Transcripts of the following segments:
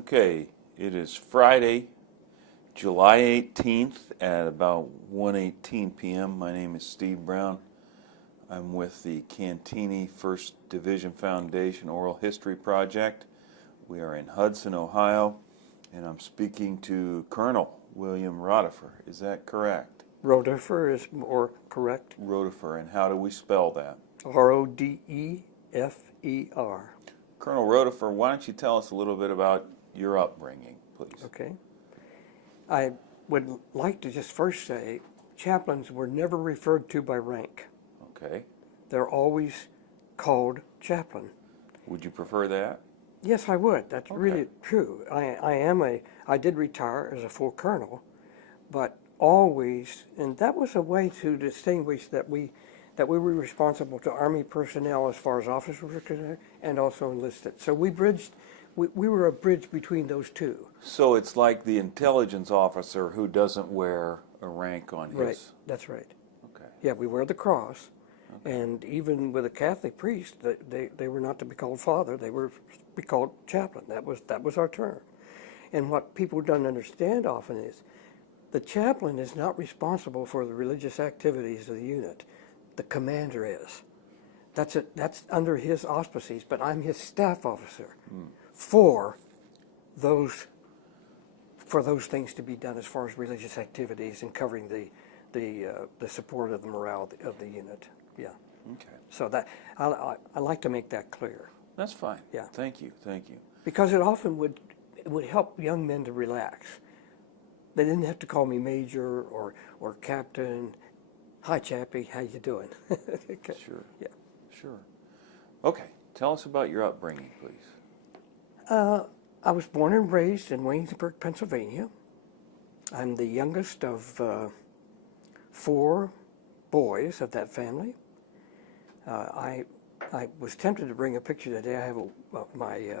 Okay, it is Friday, July 18th at about 1:18 p.m. My name is Steve Brown. I'm with the Cantigny First Division Foundation Oral History Project. We are in Hudson, Ohio, and I'm speaking to Colonel William Rodefer. Is that correct? Rodefer is more correct. Rodefer, and how do we spell that? Rodefer. Colonel Rodefer, why don't you tell us a little bit about your upbringing, please? Okay. I would like to just first say chaplains were never referred to by rank. Okay. They're always called chaplain. Would you prefer that? Yes, I would. That's Okay. really true. I did retire as a full colonel, but always, and that was a way to distinguish that we were responsible to Army personnel as far as officers were concerned, and also enlisted. So we were a bridge between those two. So it's like the intelligence officer who doesn't wear a rank on his... Right, that's right. Okay. Yeah, we wear the cross, Okay. and even with a Catholic priest, they were not to be called father, they were to be called chaplain. That was our term. And what people don't understand often is the chaplain is not responsible for the religious activities of the unit. The commander is. That's under his auspices, but I'm his staff officer for those things to be done as far as religious activities and covering the support of the morale of the unit. Yeah. Okay. So that I like to make that clear. That's fine. Yeah. Thank you. Thank you. Because it often would help young men to relax. They didn't have to call me major or captain. Hi, Chappie, how you doing? Okay. Sure. Yeah. Sure. Okay. Tell us about your upbringing, please. I was born and raised in Waynesburg, Pennsylvania. I'm the youngest of 4 boys of that family. I was tempted to bring a picture today. I have my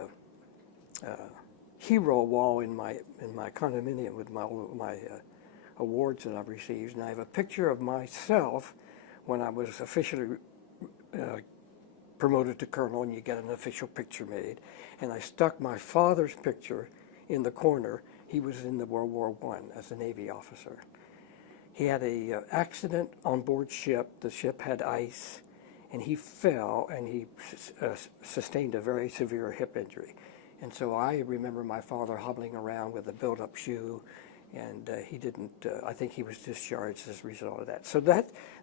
hero wall in my condominium with my awards that I've received, and I have a picture of myself when I was officially promoted to colonel, and you get an official picture made. And I stuck my father's picture in the corner. He was in the World War I as a Navy officer. He had a accident on board ship. The ship had ice, and he fell, and he sustained a very severe hip injury. And so I remember my father hobbling around with a built-up shoe, and he didn't, I think he was discharged as a result of that. So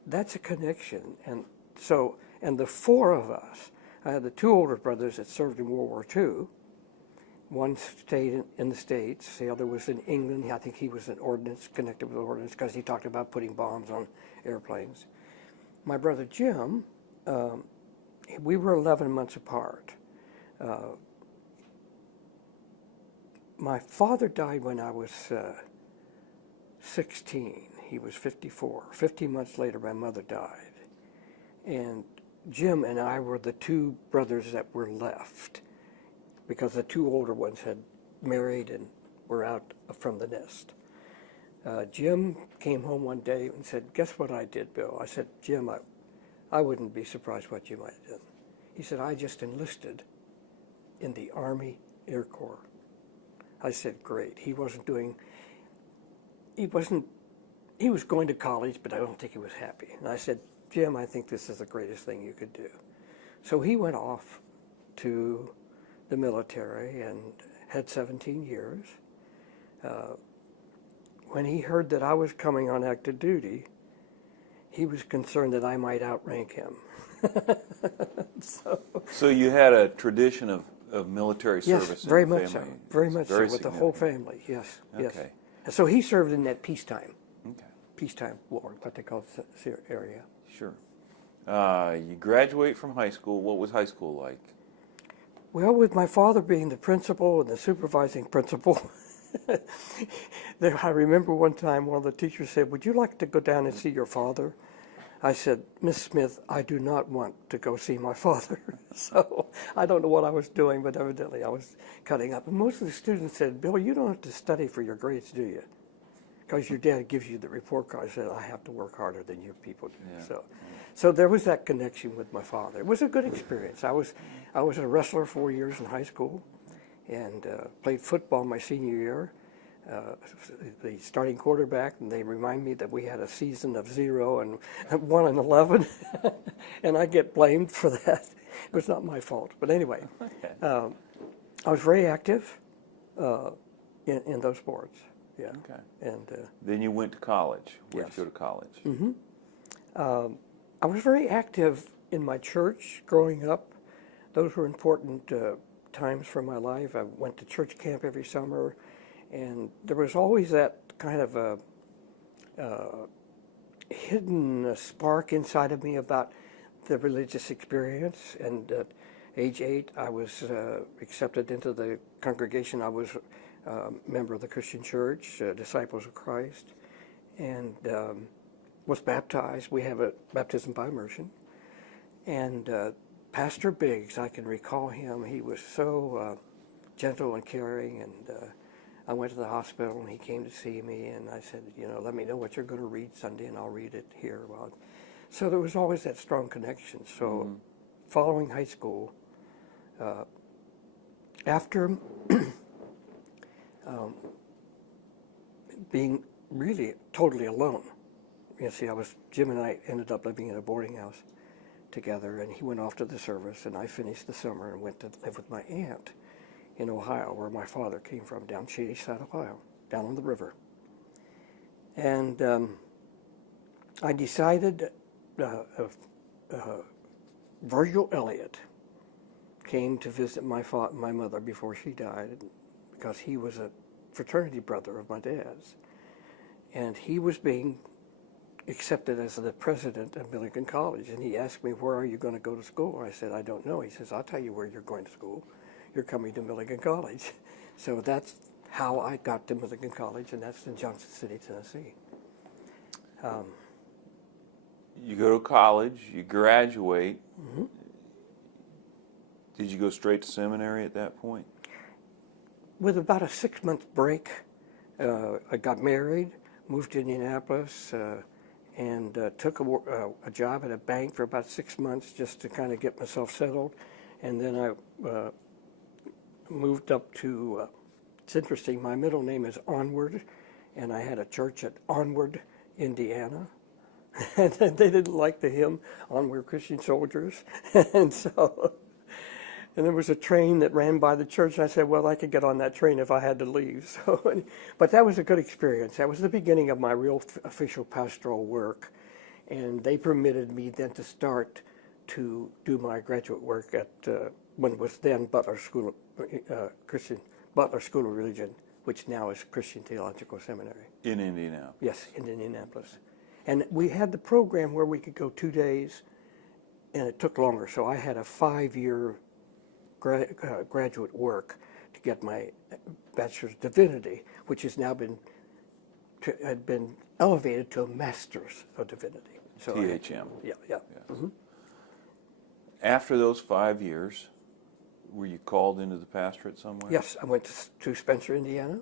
that's a connection. And the 4 of us, I had the 2 older brothers that served in World War II. One stayed in the States, the other was in England. I think he was an ordnance, connected with ordnance, because he talked about putting bombs on airplanes. My brother Jim, we were 11 months apart. My father died when I was 16. He was 54. 15 months later, my mother died. And Jim and I were the 2 brothers that were left because the 2 older ones had married and were out from the nest. Jim came home one day and said, "Guess what I did, Bill?" I said, "Jim, I wouldn't be surprised what you might have done." He said, "I just enlisted in the Army Air Corps." I said, "Great." He was going to college, but I don't think he was happy. And I said, "Jim, I think this is the greatest thing you could do." So he went off to the military and had 17 years. When he heard that I was coming on active duty, he was concerned that I might outrank him. So you had a tradition of military service Yes, in very the much family. so. Very much so, with the whole significant. family, yes. Okay. Yes. So he served in that peacetime Okay. war, what they call area. Sure. You graduate from high school. What was high school like? Well, with my father being the principal and the supervising principal, I remember one time one of the teachers said, "Would you like to go down and see your father?" I said, "Miss Smith, I do not want to go see my father." So I don't know what I was doing, but evidently I was cutting up. And most of the students said, "Bill, you don't have to study for your grades, do you? Because your dad gives you the report card." I said, "I have to work harder than you people do." Yeah. So there was that connection with my father. It was a good experience. I was a wrestler 4 years in high school, and played football my senior year. The starting quarterback, and they remind me that we had a season of 0 and 1 and 11, and I get blamed for that. It was not my fault, but anyway, Okay. I was very active in those sports. Yeah. Okay. And Then you went to college. Where'd yes. you go to college? I was very active in my church growing up. Those were important times for my life. I went to church camp every summer, and there was always that kind of a hidden spark inside of me about the religious experience. And at age 8, I was accepted into the congregation. I was a member of the Christian Church, Disciples of Christ, and was baptized. We have a baptism by immersion. And Pastor Biggs, I can recall him. He was so gentle and caring, and I went to the hospital, and he came to see me, and I said, let me know what you're going to read Sunday, and I'll read it here. Well, so there was always that strong connection. So following high school, after being really totally alone, see, Jim and I ended up living in a boarding house together, and he went off to the service, and I finished the summer and went to live with my aunt in Ohio, where my father came from, down Shady Side, Ohio, down on the river. And I decided, Virgil Elliott came to visit my mother before she died, because he was a fraternity brother of my dad's, and he was being accepted as the president of Milligan College, and he asked me, where are you going to go to school? I said, I don't know. He says, I'll tell you where you're going to school. You're coming to Milligan College. So that's how I got to Milligan College, and that's in Johnson City, Tennessee. You go to college, you graduate. Did you go straight to seminary at that point? With about a 6-month break, I got married, moved to Indianapolis, and took a job at a bank for about 6 months just to kind of get myself settled. And then I moved up to, it's interesting, my middle name is Onward, and I had a church at Onward, Indiana. And they didn't like the hymn, Onward Christian Soldiers. And so, and there was a train that ran by the church, and I said, well, I could get on that train if I had to leave. So, but that was a good experience. That was the beginning of my real official pastoral work. And they permitted me then to start to do my graduate work at what was then Butler School of Religion, which now is Christian Theological Seminary. In Indianapolis? Yes, in Indianapolis. And we had the program where we could go 2 days, and it took longer. So I had a 5-year graduate work to get my Bachelor's of Divinity, which has now had been elevated to a Master's of Divinity. So THM. Yeah. Yes. After those 5 years, were you called into the pastorate somewhere? Yes, I went to Spencer, Indiana,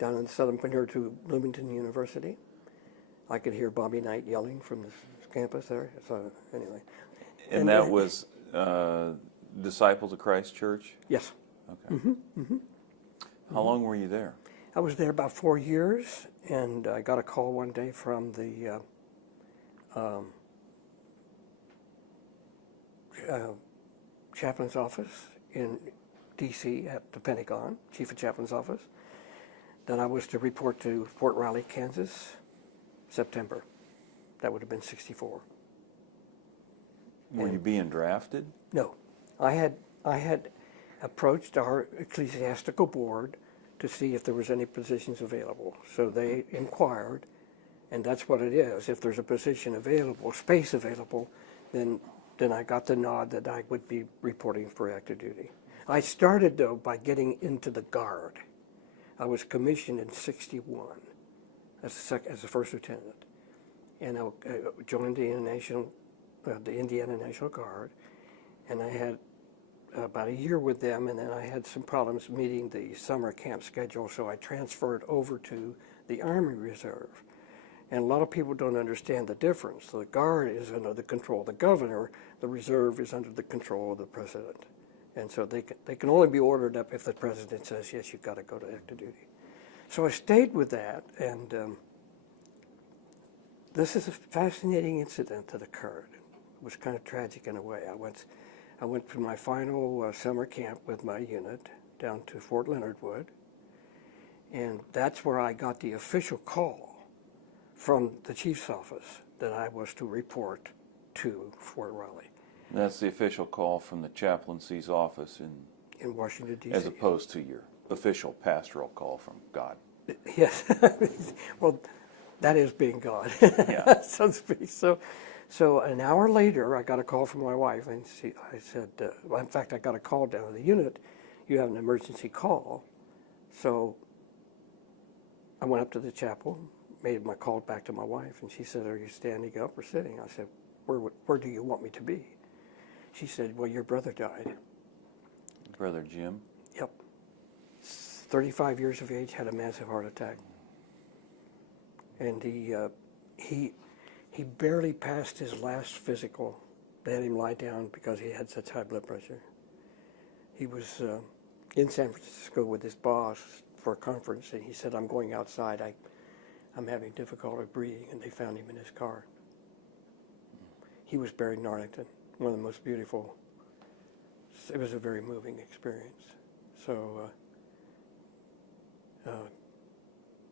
down in the southern frontier to Bloomington University. I could hear Bobby Knight yelling from the campus there. So anyway. And that was Disciples of Christ Church? Yes. Okay. How long were you there? I was there about 4 years, and I got a call one day from the chaplain's office in D.C. at the Pentagon, Chief of Chaplain's office, that I was to report to Fort Riley, Kansas, September. That would have been 1964. Were you being drafted? No. I had approached our ecclesiastical board to see if there was any positions available. So they inquired, and that's what it is. If there's a position available, space available, then I got the nod that I would be reporting for active duty. I started, though, by getting into the Guard. I was commissioned in 1961 as a first lieutenant, and I joined the Indiana National Guard, and I had about a year with them, and then I had some problems meeting the summer camp schedule, so I transferred over to the Army Reserve. And a lot of people don't understand the difference. The Guard is under the control of the governor, the Reserve is under the control of the president. And so they can only be ordered up if the president says, yes, you've got to go to active duty. So I stayed with that, and this is a fascinating incident that occurred. It was kind of tragic in a way. I went to my final summer camp with my unit down to Fort Leonard Wood, and that's where I got the official call from the chief's office that I was to report to Fort Riley. That's the official call from the chaplaincy's office In Washington, D.C. as opposed to your official pastoral call from God. Yes. Well, that is being God, Yeah. so to speak. So an hour later, I got a call from my wife, and I said, well, in fact, I got a call down to the unit. You have an emergency call. So I went up to the chapel, made my call back to my wife, and she said, are you standing up or sitting? I said, where do you want me to be? She said, well, your brother died. Brother Jim? Yep. 35 years of age, had a massive heart attack. And he barely passed his last physical. They had him lie down because he had such high blood pressure. He was in San Francisco with his boss for a conference, and he said, I'm going outside. I'm having difficulty breathing, and they found him in his car. He was buried in Arlington, one of the most beautiful. It was a very moving experience. So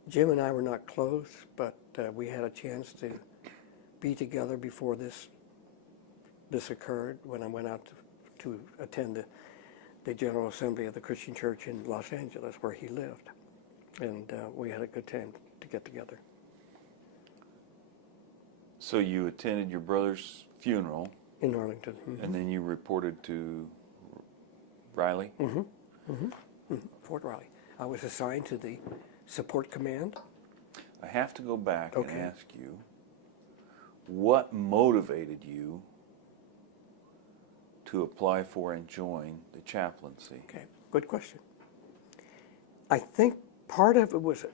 Jim and I were not close, but we had a chance to be together before this occurred when I went out to attend the General Assembly of the Christian Church in Los Angeles, where he lived. And we had a good time to get together. So you attended your brother's funeral. In Arlington. Mm-hmm. And then you reported to Riley? Mm-hmm. Mm-hmm. Mm-hmm. Fort Riley. I was assigned to the support command. I have to go back Okay. and ask you, what motivated you to apply for and join the chaplaincy? Okay, good question. I think part of it was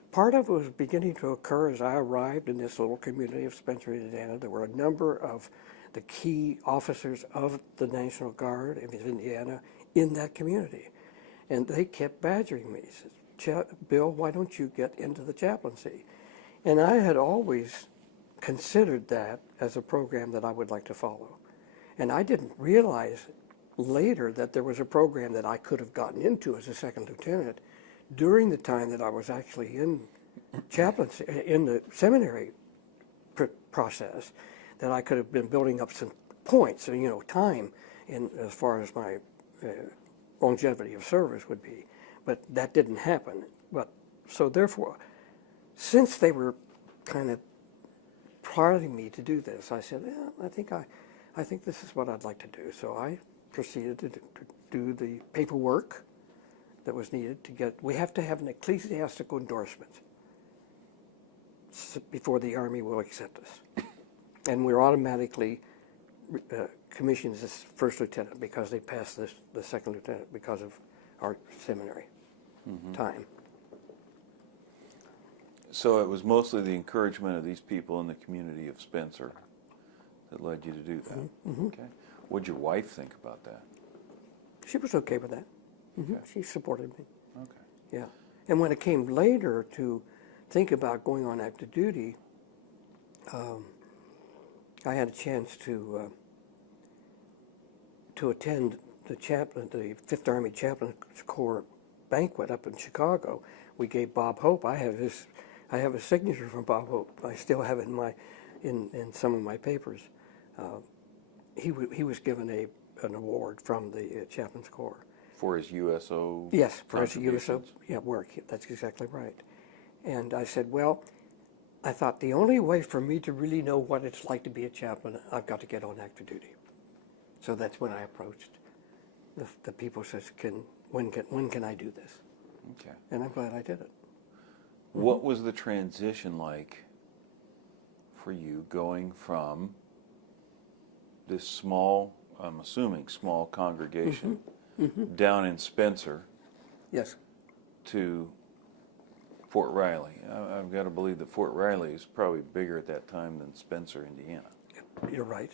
beginning to occur as I arrived in this little community of Spencer, Indiana. There were a number of the key officers of the National Guard of Indiana in that community. And they kept badgering me. Said, Bill, why don't you get into the chaplaincy? And I had always considered that as a program that I would like to follow. And I didn't realize later that there was a program that I could have gotten into as a second lieutenant during the time that I was actually in chaplaincy, in the seminary process, that I could have been building up some points, time in as far as my longevity of service would be. But that didn't happen. So therefore, since they were kind of prodding me to do this, I said, I think this is what I'd like to do. So I proceeded to do the paperwork that was needed to get. We have to have an ecclesiastical endorsement before the Army will accept us. And we're automatically commissioned as first lieutenant because they passed the second lieutenant because of our seminary time. So it was mostly the encouragement of these people in the community of Spencer that led you to do that. Mm-hmm. Okay. What'd your wife think about that? She was okay with that. Mm-hmm. Okay. She supported me. Okay. Yeah. And when it came later to think about going on active duty, I had a chance to attend the Fifth Army Chaplains Corps banquet up in Chicago. We gave Bob Hope. I have a signature from Bob Hope. I still have it in some of my papers. He was given an award from the Chaplains Corps. For his USO Yes, for his USO contributions? work. That's exactly right. And I said, well, I thought the only way for me to really know what it's like to be a chaplain, I've got to get on active duty. So that's when I approached the people. Says, when can I do this? Okay. And I'm glad I did it. What was the transition like for you going from this small, I'm assuming small congregation down in Spencer Yes. to Fort Riley? I've got to believe that Fort Riley is probably bigger at that time than Spencer, Indiana. You're right.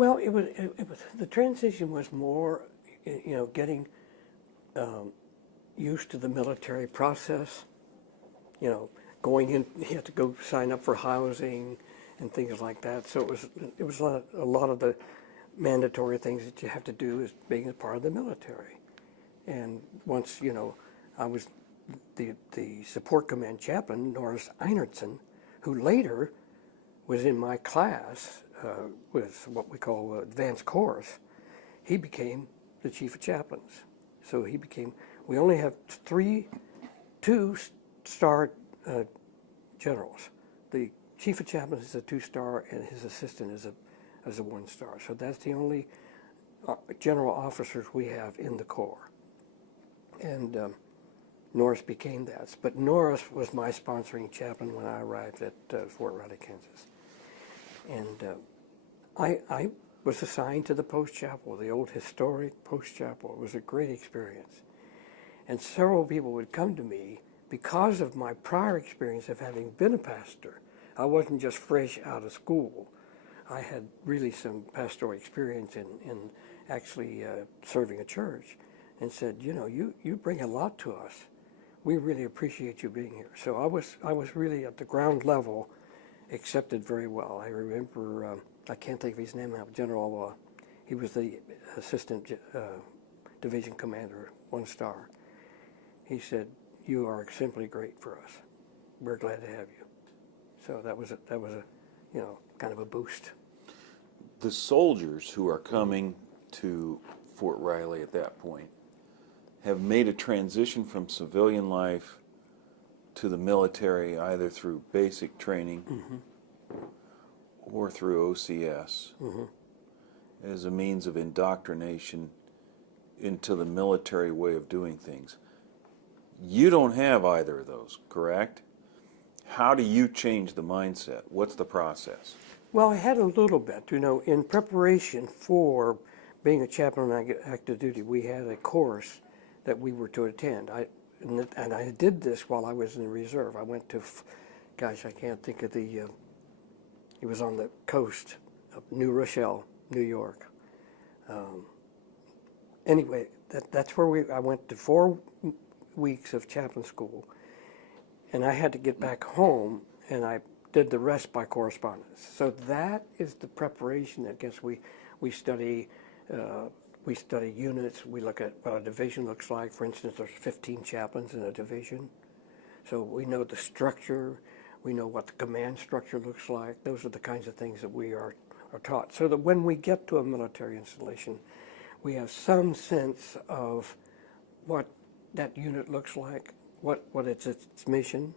Well, it was the transition was more, getting used to the military process. Going in, you had to go sign up for housing and things like that. So it was a lot of the mandatory things that you have to do as being a part of the military. And once, I was the support command chaplain, Norris Einertson, who later was in my class with what we call advanced course. He became the chief of chaplains. So we only have two star generals. The chief of chaplains is a 2-star, and his assistant is a 1-star. So that's the only general officers we have in the Corps. And Norris became that. But Norris was my sponsoring chaplain when I arrived at Fort Riley, Kansas. And I was assigned to the post chapel, the old historic post chapel. It was a great experience. And several people would come to me because of my prior experience of having been a pastor. I wasn't just fresh out of school. I had really some pastoral experience in actually serving a church, and said, you bring a lot to us. We really appreciate you being here. So I was really at the ground level accepted very well. I remember, I can't think of his name now, General, he was the assistant division commander, 1-star. He said, "You are simply great for us. We're glad to have you." So that was a kind of a boost. The soldiers who are coming to Fort Riley at that point have made a transition from civilian life to the military either through basic training or through OCS as a means of indoctrination into the military way of doing things. You don't have either of those, correct? How do you change the mindset? What's the process? Well, I had a little bit. In preparation for being a chaplain on active duty, we had a course that we were to attend. And I did this while I was in the reserve. I went to, I can't think of it was on the coast of New Rochelle, New York. Anyway, that's where I went to 4 weeks of chaplain school, and I had to get back home, and I did the rest by correspondence. So that is the preparation. I guess we study units. We look at what a division looks like. For instance, there's 15 chaplains in a division, so we know the structure. We know what the command structure looks like. Those are the kinds of things that we are taught, so that when we get to a military installation, we have some sense of what that unit looks like, what its mission.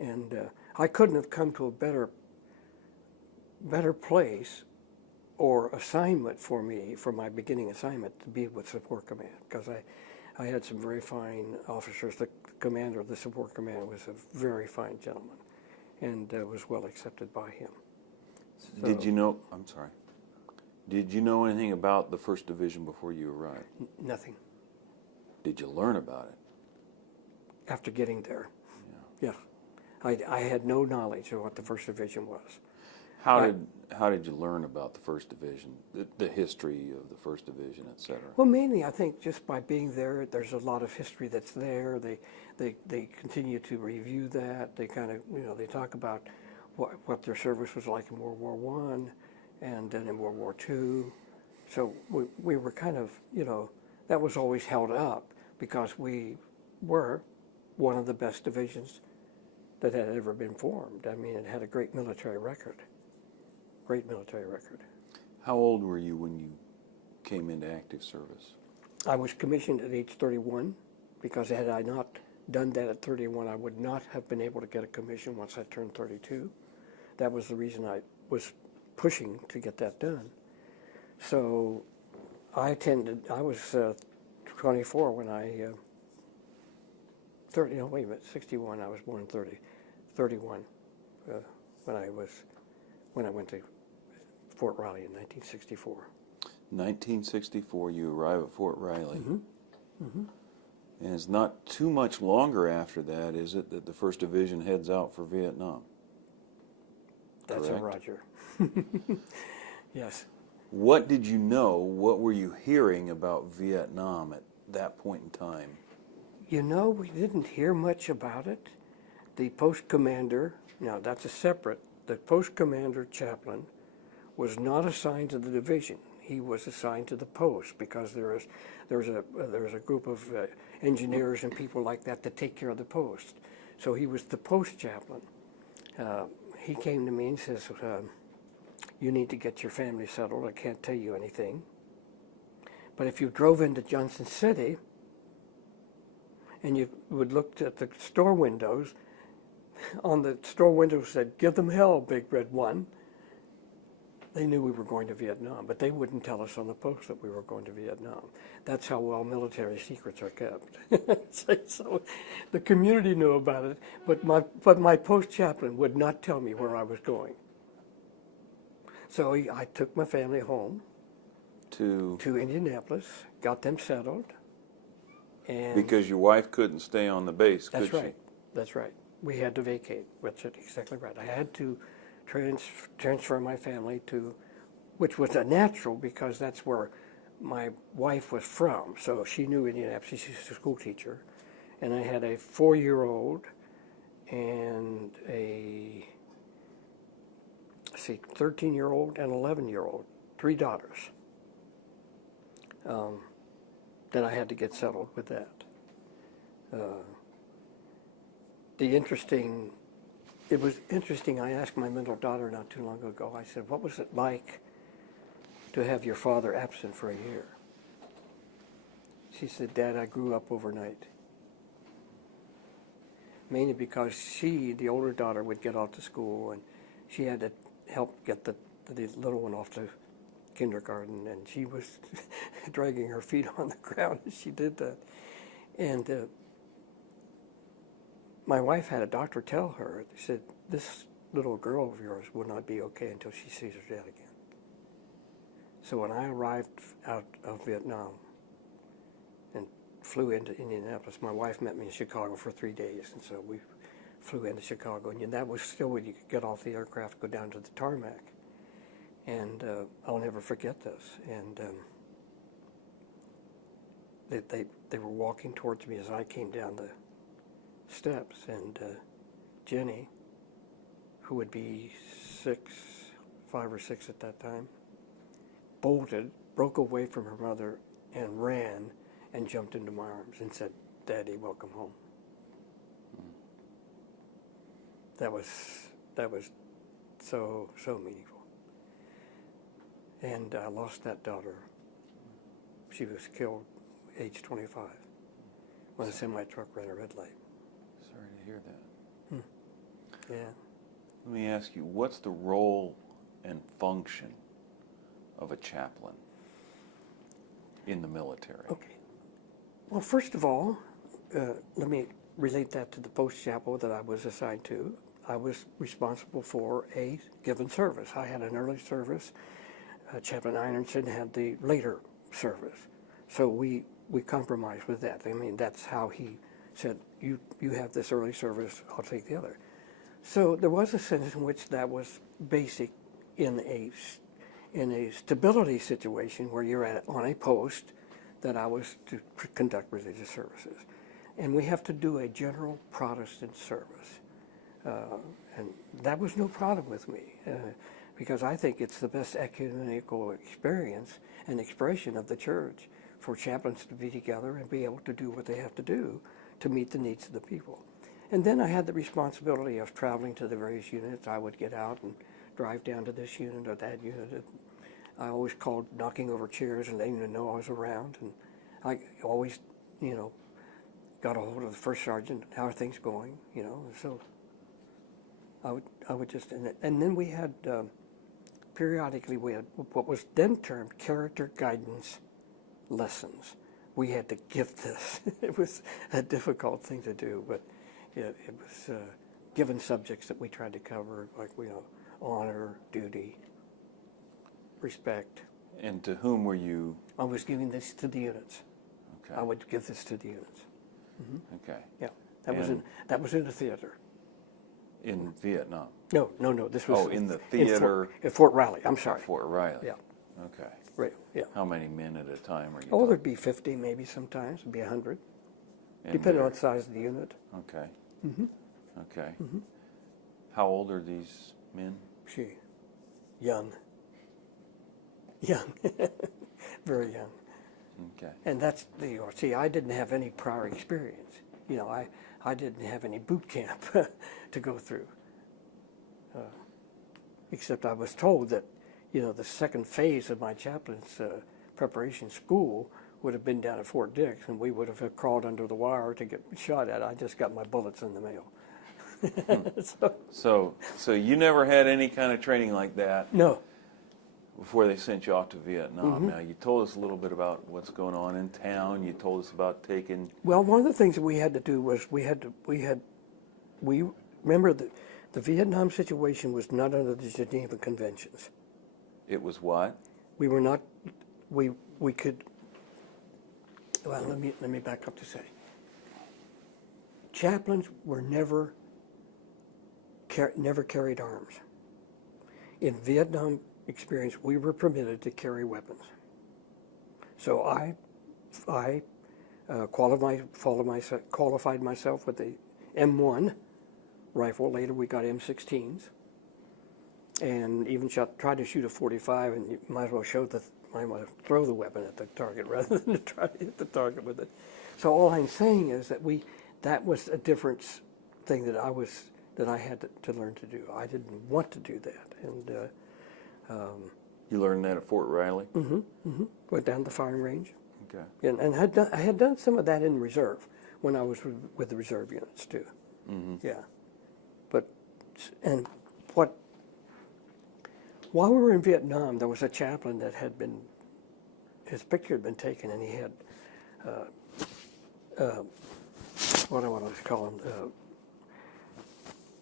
And I couldn't have come to a better place or assignment for me, for my beginning assignment, to be with Support Command, because I had some very fine officers. The commander of the Support Command was a very fine gentleman, and was well accepted by him. So, Did you know anything about the 1st Division before you arrived? Nothing. Did you learn about it? After getting there, Yeah. I had no knowledge of what the 1st Division was. How did you learn about the 1st Division, the history of the 1st Division, et cetera? Well, mainly I think just by being there, there's a lot of history that's there. They continue to review that. They kind of, they talk about what their service was like in World War I and then in World War II. So we were kind of, that was always held up because we were one of the best divisions that had ever been formed. I mean, it had a great military record. Great military record. How old were you when you came into active service? I was commissioned at age 31, because had I not done that at 31, I would not have been able to get a commission once I turned 32. That was the reason I was pushing to get that done. So I was 24 when 61, I was born 31 when I went to Fort Riley in 1964. 1964, you arrive at Fort Riley. And it's not too much longer after that, is it, that the 1st Division heads out for Vietnam? That's Correct? a Roger. Yes. What did you know? What were you hearing about Vietnam at that point in time? You know, we didn't hear much about it. The post commander, now that's a separate, the post commander chaplain was not assigned to the division. He was assigned to the post because there's a group of engineers and people like that take care of the post. So he was the post chaplain. He came to me and says, you need to get your family settled. I can't tell you anything. But if you drove into Johnson City and you would look at the store windows, on the store windows said, give them hell, Big Red One. They knew we were going to Vietnam, but they wouldn't tell us on the post that we were going to Vietnam. That's how well military secrets are kept. So the community knew about it, but my post chaplain would not tell me where I was going. So I took my family home to Indianapolis, got them settled, and Because your wife couldn't stay on the base, could that's she? right. That's right. We had to vacate. That's exactly right. I had to transfer my family to, which was a natural because that's where my wife was from. So she knew Indianapolis. She's a school teacher. And I had a 4-year-old and a 13-year-old and 11-year-old, 3 daughters. Then I had to get settled with that. It was interesting. I asked my middle daughter not too long ago, I said, what was it like to have your father absent for a year? She said, Dad, I grew up overnight. Mainly because she, the older daughter, would get off to school and she had to help get the little one off to kindergarten, and she was dragging her feet on the ground as she did that. And my wife had a doctor tell her, they said, this little girl of yours will not be okay until she sees her dad again. So when I arrived out of Vietnam and flew into Indianapolis, my wife met me in Chicago for 3 days, and so we flew into Chicago, and that was still when you could get off the aircraft, go down to the tarmac. And I'll never forget this. And they were walking towards me as I came down the steps, and Jenny, who would be 5 or 6 at that time, bolted, broke away from her mother, and ran and jumped into my arms and said, Daddy, welcome home. That was so meaningful. And I lost that daughter. She was killed age 25 when a semi-truck ran a red light. Sorry to hear that. Yeah. Let me ask you, what's the role and function of a chaplain in the military? Okay. Well, first of all, let me relate that to the post chapel that I was assigned to. I was responsible for a given service. I had an early service. Chaplain Ironson had the later service. So we compromised with that. I mean, that's how he said, you have this early service, I'll take the other. So there was a sense in which that was basic in a stability situation where you're on a post that I was to conduct religious services. And we have to do a general Protestant service. And that was no problem with me. Because I think it's the best ecumenical experience and expression of the church for chaplains to be together and be able to do what they have to do to meet the needs of the people. And then I had the responsibility of traveling to the various units. I would get out and drive down to this unit or that unit. I always called knocking over chairs and letting them know I was around. And I always, got a hold of the first sergeant. How are things going? So I would just, and then we had, periodically we had what was then termed character guidance lessons. We had to give this. It was a difficult thing to do, but it was given subjects that we tried to cover, like honor, duty, respect. And to whom were you? I was giving this to the units. Okay. I would give this to the units. Mm-hmm. Okay. Yeah, that was in the theater. In Vietnam? No. This was in the theater at Fort Riley. I'm sorry. Fort Riley. Yeah. Okay. Right, yeah. How many men at a time are you Oh, talking? there'd be 50 maybe sometimes, it'd be 100, And depending they're- on the size of the unit. Okay. Mm-hmm. Okay. How old are these men? Gee, young. Young, very young. Okay. And that's the, see, I didn't have any prior experience. You know, I didn't have any boot camp to go through. Except I was told that, you know, the second phase of my chaplain's preparation school would have been down at Fort Dix, and we would have crawled under the wire to get shot at. I just got my bullets in the mail. So you never had any kind of training like that No. before they sent you off to Vietnam. Now, you told us a little bit about what's going on in town. You told us about taking... Well, one of the things that we had to do was we remember that the Vietnam situation was not under the Geneva Conventions. It was what? We were not, we could, well, let me back up to say, chaplains were never carried arms. In Vietnam experience, we were permitted to carry weapons. So I qualified myself with the M1 rifle. Later we got M16s, and even tried to shoot a 45, and you might as well throw the weapon at the target rather than to try to hit the target with it. So all I'm saying is that that was a different thing that I had to learn to do. I didn't want to do that, and You learned that at Fort Riley? went down to the firing range. Okay. And I had done some of that in reserve when I was with the reserve units too. Yeah, while we were in Vietnam, there was a chaplain that his picture had been taken, and he had what do I want to call them,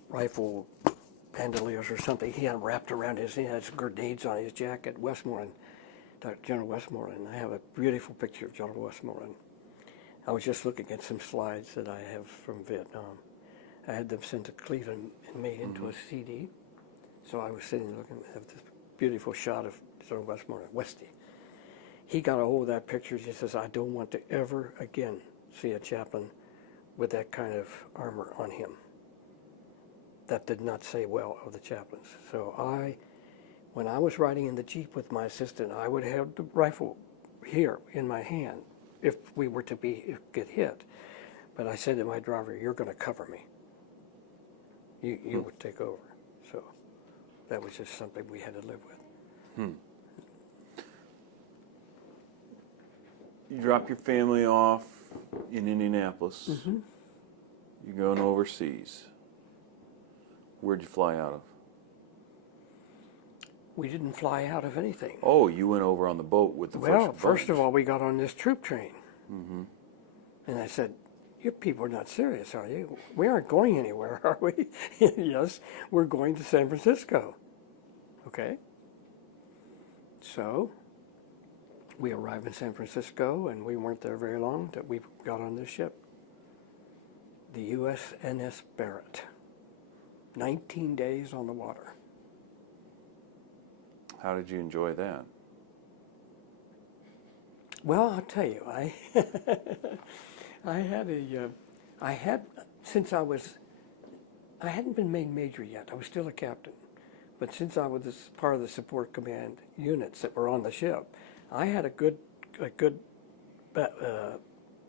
rifle bandoliers or something. He had them wrapped around he had grenades on his jacket. Westmoreland, General Westmoreland. I have a beautiful picture of General Westmoreland. I was just looking at some slides that I have from Vietnam. I had them sent to Cleveland and made into a CD. So I was sitting looking at this beautiful shot of General Westmoreland, Westy. He got a hold of that picture. He says, I don't want to ever again see a chaplain with that kind of armor on him. That did not say well of the chaplains. So when I was riding in the Jeep with my assistant, I would have the rifle here in my hand if we were to get hit. But I said to my driver, you're going to cover me. You would take over. So that was just something we had to live with. You drop your family off in Indianapolis. You're going overseas. Where'd you fly out of? We didn't fly out of anything. Oh, you went over on the boat with the First of all, we got on this troop train. And I said, you people are not serious, are you? We aren't going anywhere, are we? Yes, we're going to San Francisco. Okay. So we arrived in San Francisco, and we weren't there very long that we got on this ship, the USNS Barrett. 19 days on the water. How did you enjoy that? Well, I'll tell you, I hadn't been made major yet. I was still a captain. But since I was part of the support command units that were on the ship, I had a good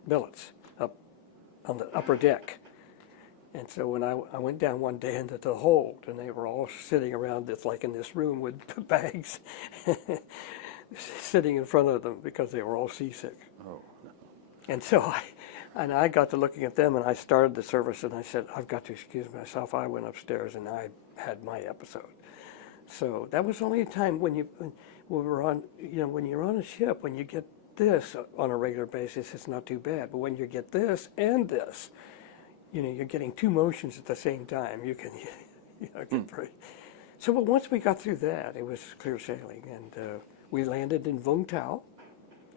billets up on the upper deck. And so when I went down one day into the hold, and they were all sitting around this, like in this room with bags, sitting in front of them because they were all seasick. Oh, no. And so I got to looking at them, and I started the service, and I said, I've got to excuse myself. I went upstairs, and I had my episode. So that was only a time when we're on, when you're on a ship, when you get this on a regular basis, it's not too bad. But when you get this and this, you're getting two motions at the same time. You can get pretty. So, but once we got through that, it was clear sailing, and we landed in Vung Tau,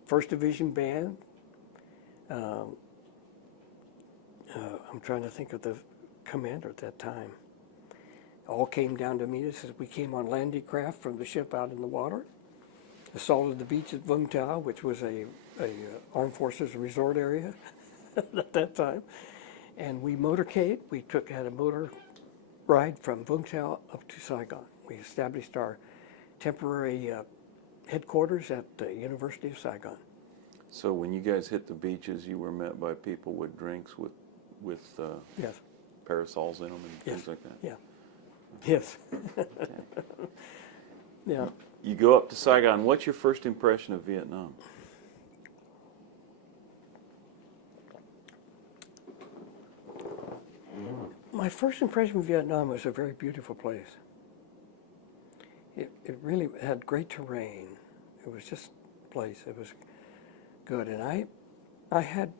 First Division Band. I'm trying to think of the commander at that time. All came down to meet us as we came on landing craft from the ship out in the water. assaulted the beach at Vung Tau, which was a armed forces resort area at that time. And we motorcade. We had a motor ride from Vung Tau up to Saigon. We established our temporary headquarters at the University of Saigon. So when you guys hit the beaches, you were met by people with drinks with Yes. parasols in them and Yes. things like that? Yeah. Yes. Yeah. You go up to Saigon. What's your first impression of Vietnam? My first impression of Vietnam was a very beautiful place. It really had great terrain. It was just a place. It was good. And I had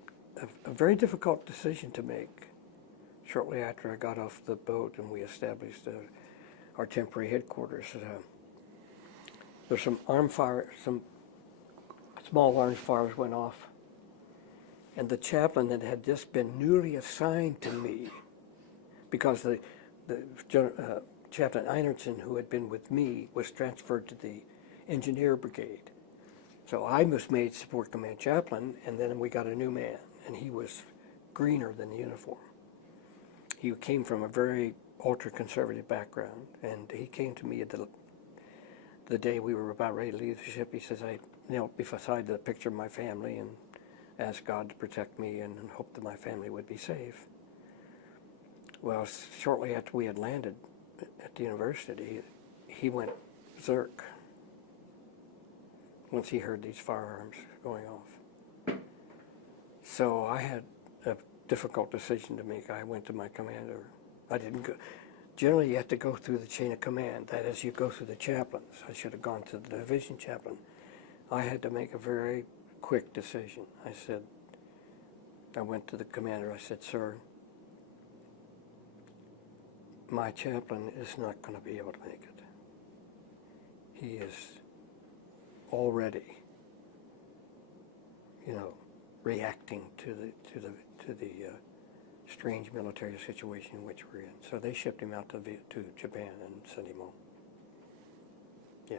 a very difficult decision to make shortly after I got off the boat and we established our temporary headquarters. There's some some small arms fires went off. And the chaplain that had just been newly assigned to me, because the Chaplain Einertsen, who had been with me, was transferred to the engineer brigade. So I was made support command chaplain, and then we got a new man, and he was greener than the uniform. He came from a very ultra-conservative background, and he came to me at the day we were about ready to leave the ship. He says, I knelt beside the picture of my family and asked God to protect me and hoped that my family would be safe. Well, shortly after we had landed at the university, he went berserk once he heard these firearms going off. So I had a difficult decision to make. I went to my commander. I didn't go. Generally, you have to go through the chain of command. That is, you go through the chaplains. I should have gone to the division chaplain. I had to make a very quick decision. I went to the commander. I said, sir, my chaplain is not going to be able to make it. He is already, reacting to the strange military situation in which we're in. So they shipped him out to Japan and sent him home. Yeah.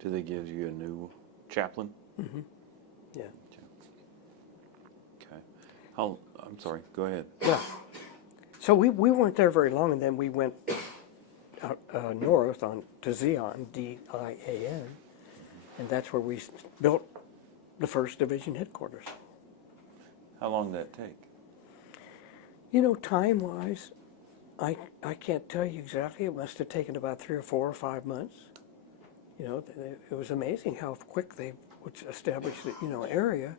Do they give you a new chaplain? Mm-hmm. Yeah. Okay. I'm sorry. Go ahead. Yeah. So we weren't there very long, and then we went out north to Xi'an, D-I-A-N, and that's where we built the First Division headquarters. How long did that take? Time-wise, I can't tell you exactly. It must have taken about 3 or 4 or 5 months. It was amazing how quick they would establish the area,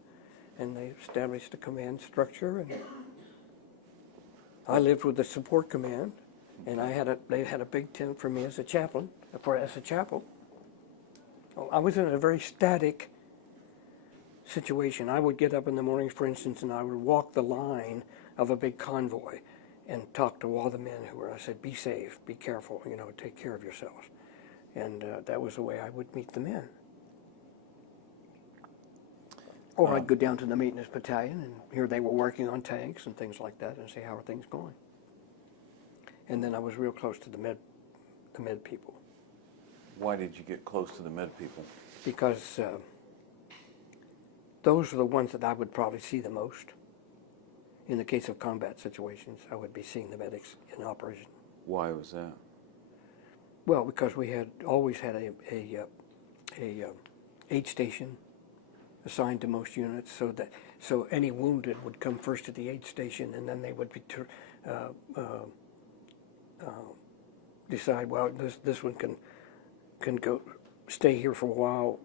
and they established the command structure. And I lived with the support command, and they had a big tent for me as a chaplain, as a chapel. I was in a very static situation. I would get up in the mornings, for instance, and I would walk the line of a big convoy and talk to all the men I said, be safe, be careful, take care of yourselves. And that was the way I would meet the men. Or I'd go down to the maintenance battalion, and here they were working on tanks and things like that, and say, how are things going? And then I was real close to the med people. Why did you get close to the med people? Because those are the ones that I would probably see the most. In the case of combat situations, I would be seeing the medics in operation. Why was that? Well, because we had always had a aid station assigned to most units, so any wounded would come first to the aid station, and then they would be decide, well, this one can go stay here for a while.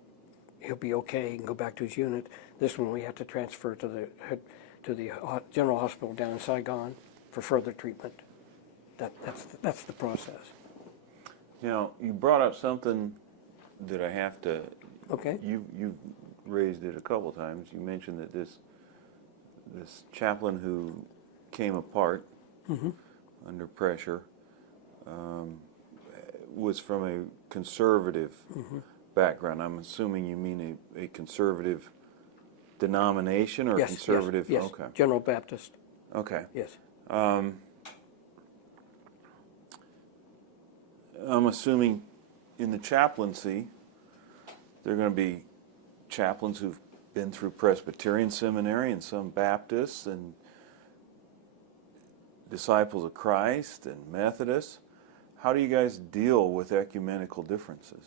He'll be okay. He can go back to his unit. This one we have to transfer to the general hospital down in Saigon for further treatment. That's the process. You brought up something that I have to. Okay. You raised it a couple times. You mentioned that this chaplain who came apart under pressure was from a conservative background. I'm assuming you mean a conservative denomination or yes, conservative? Yes, Okay. General Baptist. Okay. Yes. I'm assuming in the chaplaincy, There are going to be chaplains who've been through Presbyterian seminary and some Baptists and Disciples of Christ and Methodists. How do you guys deal with ecumenical differences?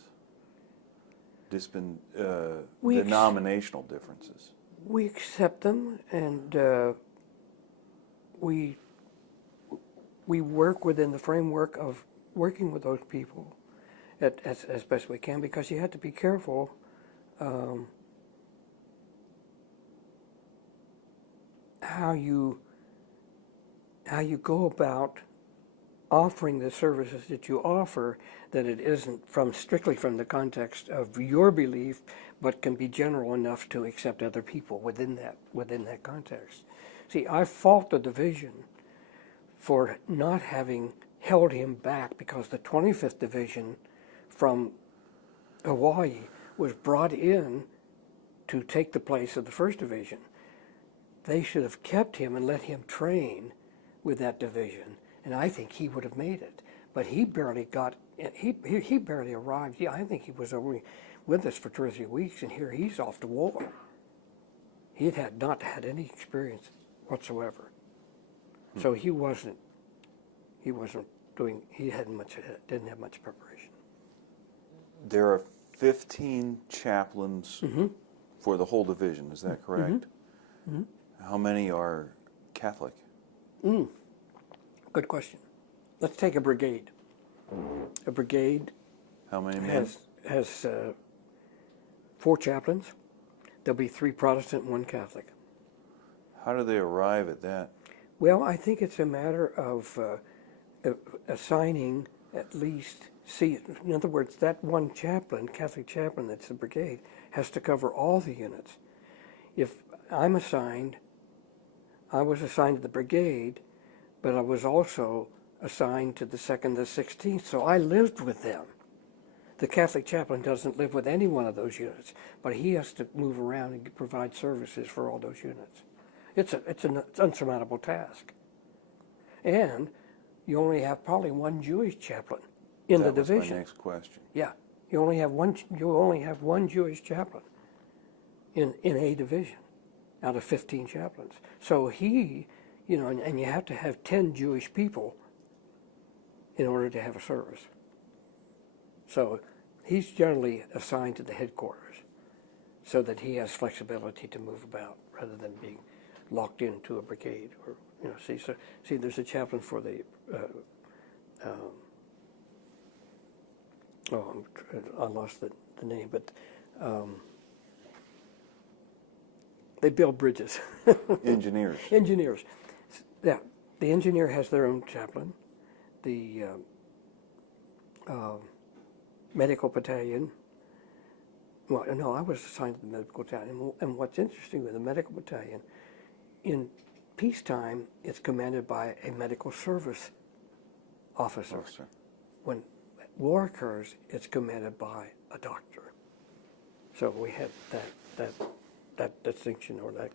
Denominational differences? We accept them, and we work within the framework of working with those people as best we can, because you have to be careful how you go about offering the services that you offer, that it isn't strictly from the context of your belief, but can be general enough to accept other people within that context. See, I fault the division for not having held him back, because the 25th Division from Hawaii was brought in to take the place of the 1st Division. They should have kept him and let him train with that division, and I think he would have made it. But he barely he barely arrived. Yeah, I think he was only with us for 2 or 3 weeks, and here he's off to war. He had not had any experience whatsoever. So he didn't have much preparation. There are 15 chaplains for the whole division, is that correct? Mm-hmm. How many are Catholic? Good question. Let's take a brigade. A brigade How many men? has 4 chaplains. There'll be 3 Protestant and 1 Catholic. How do they arrive at that? Well, I think it's a matter of assigning at least, in other words, that one chaplain, Catholic chaplain that's the brigade, has to cover all the units. If I was assigned to the brigade, but I was also assigned to the 2nd to 16th, so I lived with them. The Catholic chaplain doesn't live with any one of those units, but he has to move around and provide services for all those units. It's an unsurmountable task. And you only have probably 1 Jewish chaplain in the division. That was my next question. Yeah, you only have one Jewish chaplain in a division out of 15 chaplains. So he, and you have to have 10 Jewish people in order to have a service. So he's generally assigned to the headquarters so that he has flexibility to move about rather than being locked into a brigade. Or see, there's a chaplain for the I lost the name, but they build bridges. Engineers. Engineers. Yeah, the engineer has their own chaplain. The medical battalion. Well, no, I was assigned to the medical battalion. And what's interesting with the medical battalion, in peacetime, it's commanded by a medical service officer. When war occurs, it's commanded by a doctor. So we have that distinction, or that.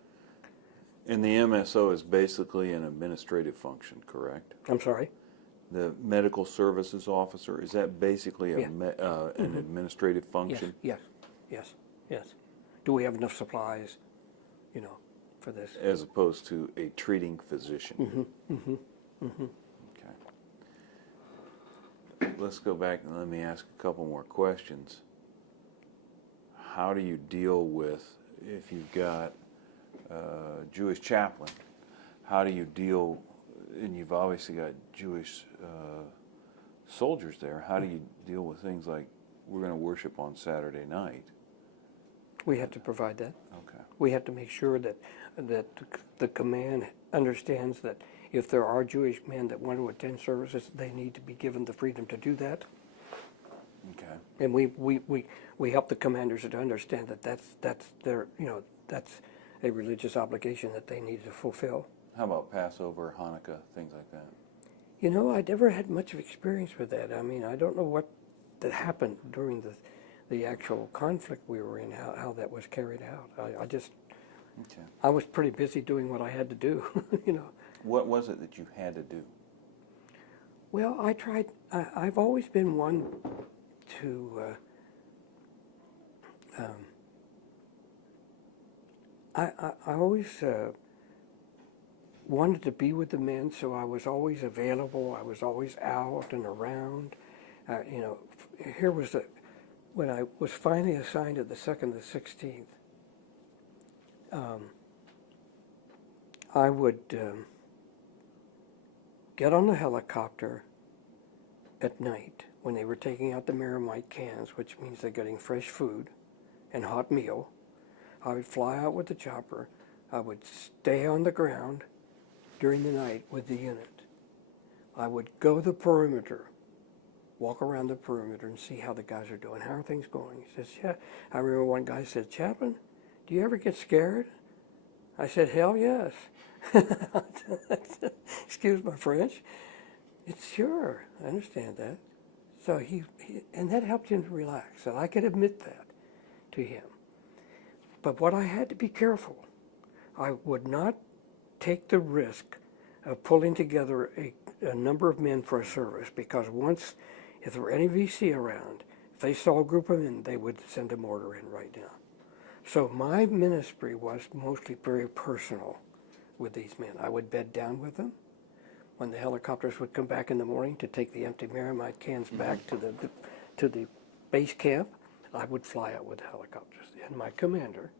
And the MSO is basically an administrative function, correct? I'm sorry? The medical services officer, is that basically an administrative function? Yes. Do we have enough supplies, for this? As opposed to a treating physician? Okay. Let's go back and let me ask a couple more questions. How do you deal with, if you've got a Jewish chaplain, how do you deal, and you've obviously got Jewish soldiers there, how do you deal with things like, we're going to worship on Saturday night? We have to provide that. Okay. We have to make sure that the command understands that if there are Jewish men that want to attend services, they need to be given the freedom to do that. Okay. And we help the commanders to understand that that's their, that's a religious obligation that they need to fulfill. How about Passover, Hanukkah, things like that? I never had much of experience with that. I mean, I don't know what that happened during the actual conflict we were in, how that was carried out. I was pretty busy doing what I had to do, What was it that you had to do? Well, I've always been one to I always wanted to be with the men, so I was always available. I was always out and around. You know, here was when I was finally assigned to the 2nd to 16th. I would get on the helicopter at night when they were taking out the Meramite cans, which means they're getting fresh food and hot meal. I would fly out with the chopper. I would stay on the ground during the night with the unit. I would go the perimeter, walk around the perimeter and see how the guys are doing. How are things going? He says, yeah. I remember one guy said, Chaplain, do you ever get scared? I said, hell yes. Excuse my French. It's sure, I understand that. So and that helped him to relax, and I could admit that to him. But what I had to be careful, I would not take the risk of pulling together a number of men for a service, because once, if there were any VC around, if they saw a group of men, they would send a mortar in right now. So my ministry was mostly very personal with these men. I would bed down with them. When the helicopters would come back in the morning to take the empty Meramite cans back to the base camp, I would fly out with the helicopters. And my commander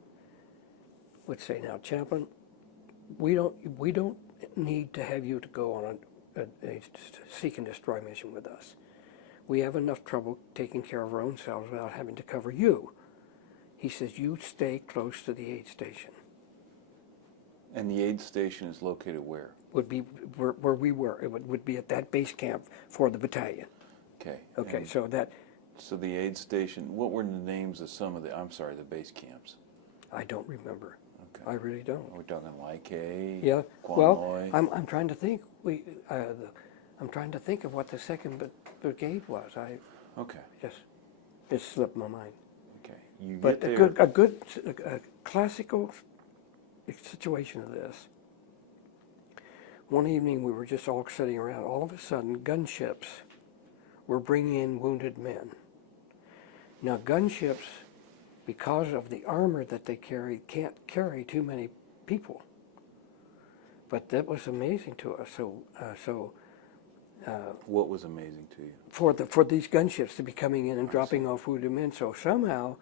would say, now, Chaplain, we don't need to have you to go on a seek and destroy mission with us. We have enough trouble taking care of our own selves without having to cover you. He says, you stay close to the aid station. And the aid station is located where? Would be where we were. It would be at that base camp for the battalion. Okay. Okay, And so the aid station, what were the names of some of the base camps? I don't remember. Okay. I really don't. We're talking Like, Yeah. Quamoy. Well, I'm trying to think. I'm trying to think of what the 2nd Brigade was. Okay. Just slipped my mind. Okay. You But get a classical situation of this. One evening we were just all sitting around. All of a sudden, gunships were bringing in wounded men. Now, gunships, because of the armor that they carry, can't carry too many people. But that was amazing to us. what was amazing to you? For these gunships to be coming in and dropping off wounded men. So somehow,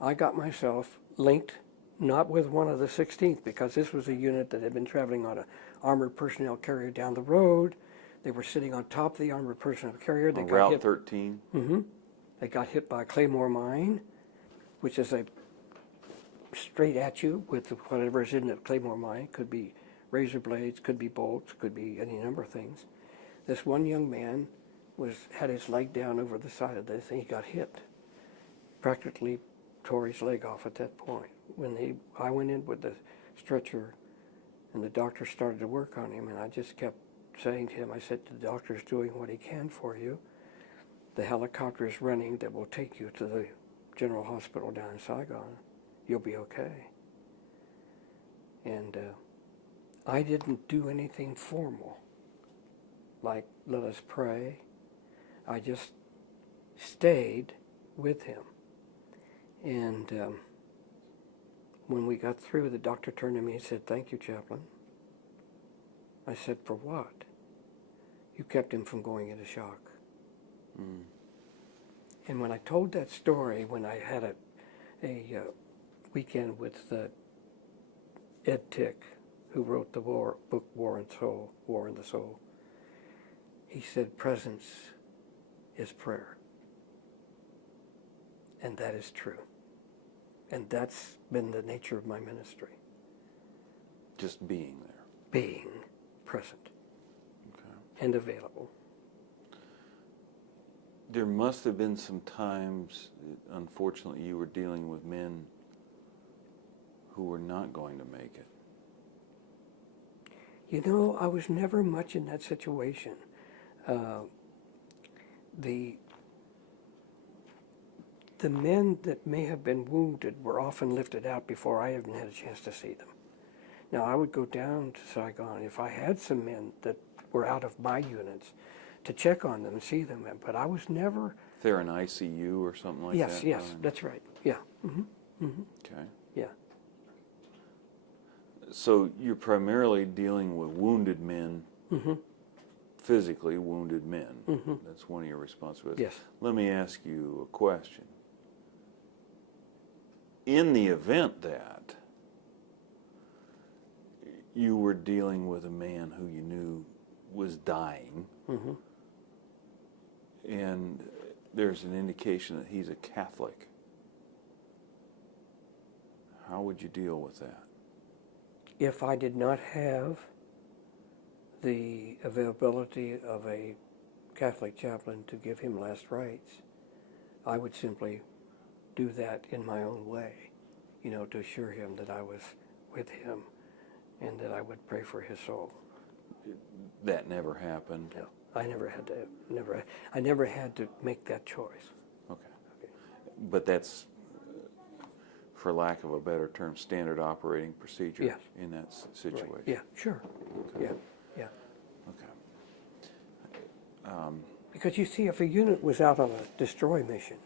I got myself linked, not with one of the 16th, because this was a unit that had been traveling on an armored personnel carrier down the road. They were sitting on top of the armored personnel carrier. They On got Route hit. 13? Mm-hmm. They got hit by a claymore mine, which is a straight at you with whatever is in the claymore mine. Could be razor blades, could be bolts, could be any number of things. This one young man had his leg down over the side of this, and he got hit. Practically tore his leg off at that point. I went in with the stretcher, and the doctor started to work on him, and I just kept saying to him, I said, the doctor's doing what he can for you. The helicopter is running that will take you to the general hospital down in Saigon. You'll be okay. And I didn't do anything formal, like let us pray. I just stayed with him. And when we got through, the doctor turned to me and said, thank you, Chaplain. I said, for what? You kept him from going into shock. Mm. And when I told that story, when I had a weekend with Ed Tick, who wrote the book War in the Soul, he said, presence is prayer. And that is true. And that's been the nature of my ministry. Just being there. Being present. Okay. And available. There must have been some times, unfortunately, you were dealing with men who were not going to make it. You know, I was never much in that situation. The men that may have been wounded were often lifted out before I even had a chance to see them. Now, I would go down to Saigon if I had some men that were out of my units to check on them and see them, but I was never... They're in ICU or something like that? Yes, that's right. Yeah. Mm-hmm. Okay. Yeah. So you're primarily dealing with wounded men, Mm-hmm. physically wounded men. Mm-hmm. That's one of your responsibilities. Yes. Let me ask you a question. In the event that you were dealing with a man who you knew was dying, Mm-hmm. and there's an indication that he's a Catholic, how would you deal with that? If I did not have the availability of a Catholic chaplain to give him last rites, I would simply do that in my own way, to assure him that I was with him and that I would pray for his soul. That never happened? No, I never had to make that choice. Okay. But that's, for lack of a better term, standard operating procedure. Yes. In that situation? Right. Yeah, sure. Okay. Yeah. Okay. Because you see, if a unit was out on a destroy mission,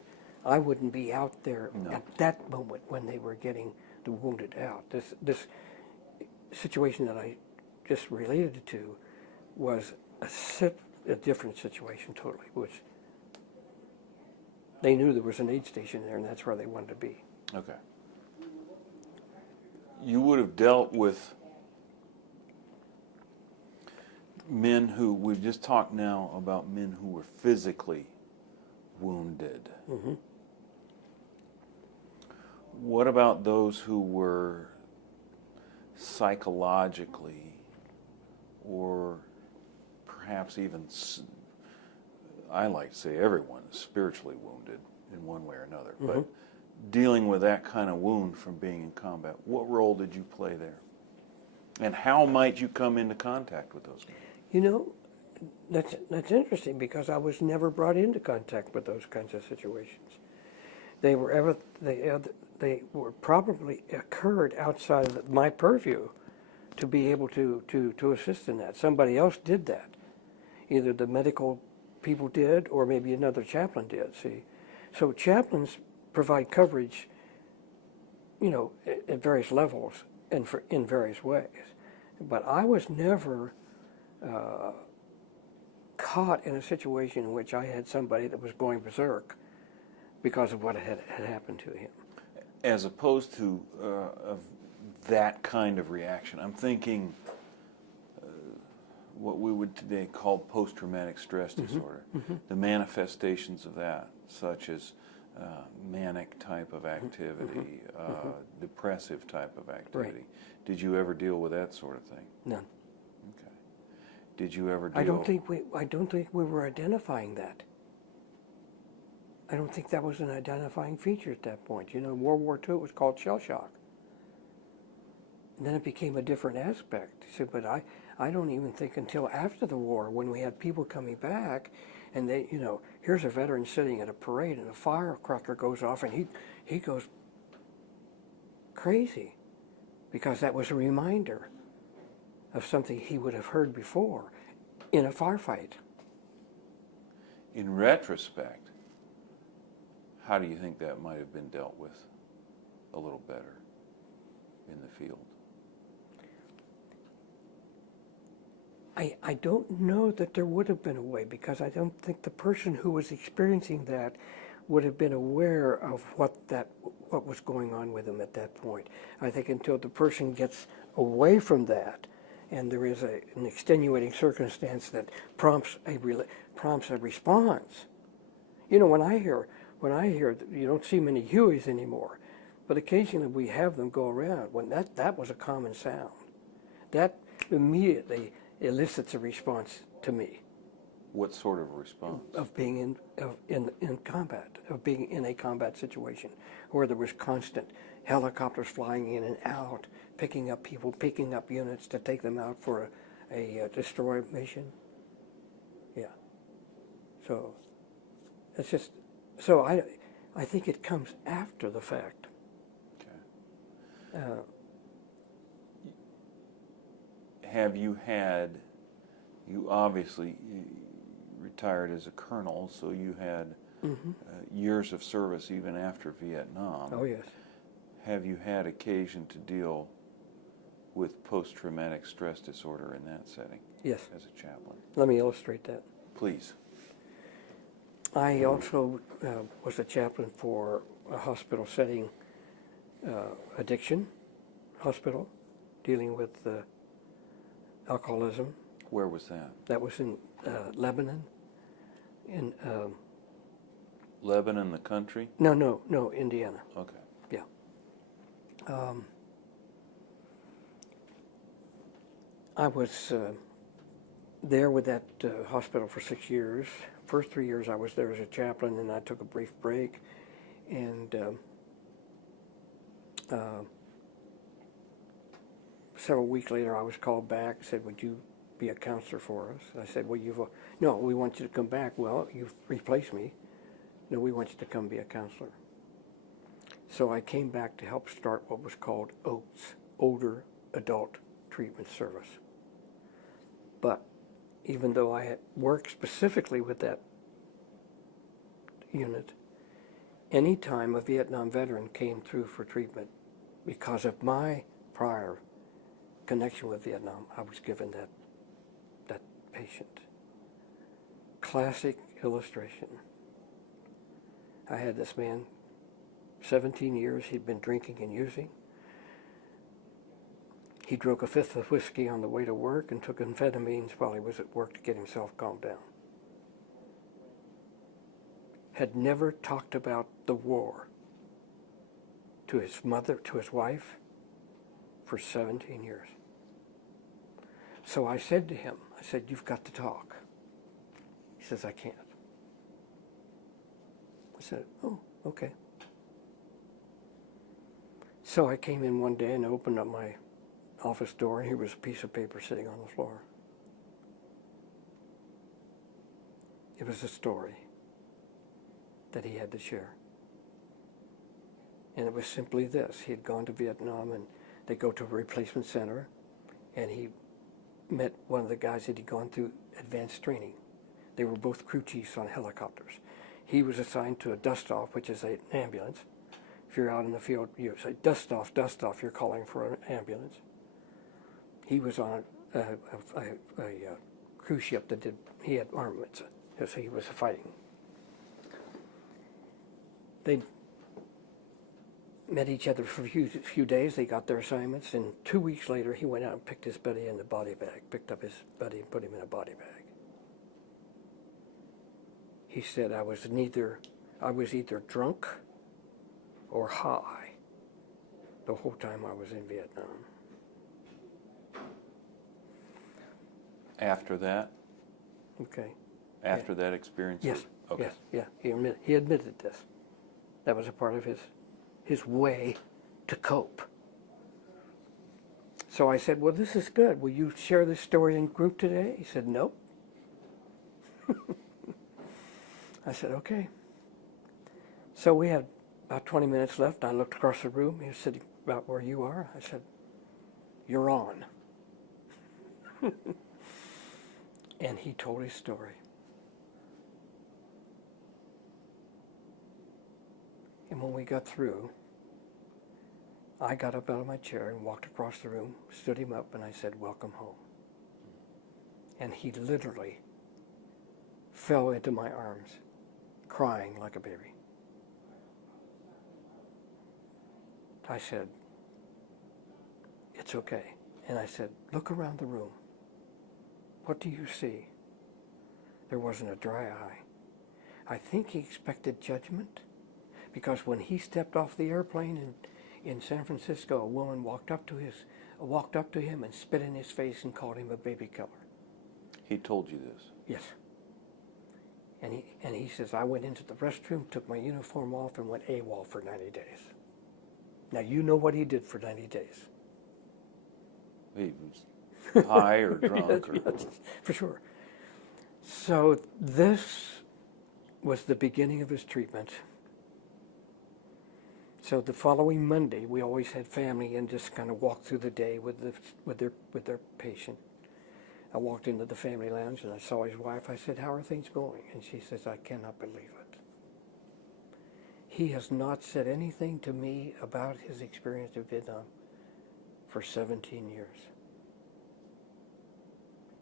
I wouldn't be out there No. at that moment when they were getting the wounded out. This situation that I just related to was a different situation totally, which they knew there was an aid station there, and that's where they wanted to be. Okay. You would have dealt with men who, we've just talked now about men who were physically wounded. Mm-hmm. What about those who were psychologically or perhaps even, I like to say everyone is spiritually wounded in one way or another, Mm-hmm. but dealing with that kind of wound from being in combat, what role did you play there? And how might you come into contact with those men? That's interesting because I was never brought into contact with those kinds of situations. They were probably occurred outside of my purview to be able to assist in that. Somebody else did that. Either the medical people did or maybe another chaplain did, see. So chaplains provide coverage, at various levels and in various ways. But I was never caught in a situation in which I had somebody that was going berserk because of what had happened to him. As opposed to of that kind of reaction, I'm thinking what we would today call post-traumatic stress disorder. Mm-hmm. The manifestations of that, such as manic type of activity, depressive type of activity. Right. Did you ever deal with that sort of thing? None. Okay. Did you ever deal? I don't think we were identifying that. I don't think that was an identifying feature at that point. In World War II, it was called shell shock. And then it became a different aspect. So, but I don't even think until after the war, when we had people coming back, and they, here's a veteran sitting at a parade, and a firecracker goes off, and he goes crazy, because that was a reminder of something he would have heard before in a firefight. In retrospect, how do you think that might have been dealt with a little better in the field? I don't know that there would have been a way, because I don't think the person who was experiencing that would have been aware of what was going on with them at that point. I think until the person gets away from that, and there is an extenuating circumstance that prompts a response. When I hear that you don't see many Hueys anymore, but occasionally we have them go around. When that was a common sound, that immediately elicits a response to me. What sort of response? Of being in combat, of being in a combat situation where there was constant helicopters flying in and out, picking up people, picking up units to take them out for a destroy mission. Yeah. So it's just, so I think it comes after the fact. Okay. Have you obviously retired as a colonel, so you had years of service even after Vietnam. Oh, yes. Have you had occasion to deal with post-traumatic stress disorder in that setting? Yes. As a chaplain? Let me illustrate that. Please. I also was a chaplain for a hospital setting, addiction hospital, dealing with alcoholism. Where was that? That was in Lebanon. In Lebanon, the country? No, Indiana. Okay. Yeah. I was there with that hospital for 6 years. First 3 years I was there as a chaplain, and I took a brief break. And several weeks later I was called back, said, would you be a counselor for us? I said, well, no, we want you to come back. Well, you've replaced me. No, we want you to come be a counselor. So I came back to help start what was called OATS, Older Adult Treatment Service. But even though I had worked specifically with that unit, any time a Vietnam veteran came through for treatment, because of my prior connection with Vietnam, I was given that patient. Classic illustration. I had this man, 17 years he'd been drinking and using. He drank a fifth of whiskey on the way to work and took amphetamines while he was at work to get himself calmed down. Had never talked about the war to his mother, to his wife, for 17 years. So I said to him, I said, you've got to talk. He says, I can't. I said, oh, okay. So I came in one day and opened up my office door, and here was a piece of paper sitting on the floor. It was a story that he had to share. And it was simply this. He had gone to Vietnam, and they go to a replacement center, and he met one of the guys that he'd gone through advanced training. They were both crew chiefs on helicopters. He was assigned to a dust-off, which is an ambulance. If you're out in the field, you say, dust off, you're calling for an ambulance. He was on a cruise ship that he had armaments, so he was fighting. They met each other for a few days. They got their assignments, and 2 weeks later, he went out and picked his buddy in the body bag, picked up his buddy and put him in a body bag. He said, I was either drunk or high the whole time I was in Vietnam. After that? Okay. After that experience? Yes. Okay. Yes. Yeah. He admitted this. That was a part of his way to cope. So I said, well, this is good. Will you share this story in group today? He said, nope. I said, okay. So we had about 20 minutes left. I looked across the room. He was sitting about where you are. I said, you're on. And he told his story. And when we got through, I got up out of my chair and walked across the room, stood him up, and I said, welcome home. And he literally fell into my arms, crying like a baby. I said, it's okay. And I said, look around the room. What do you see? There wasn't a dry eye. I think he expected judgment, because when he stepped off the airplane in San Francisco, a woman walked up to him and spit in his face and called him a baby killer. He told you this? Yes. And he says, I went into the restroom, took my uniform off, and went AWOL for 90 days. Now, you know what he did for 90 days. He was high or drunk? Yes, for sure. So this was the beginning of his treatment. So the following Monday, we always had family and just kind of walked through the day with their patient. I walked into the family lounge and I saw his wife. I said, how are things going? And she says, I cannot believe it. he has not said anything to me about his experience in Vietnam for 17 years.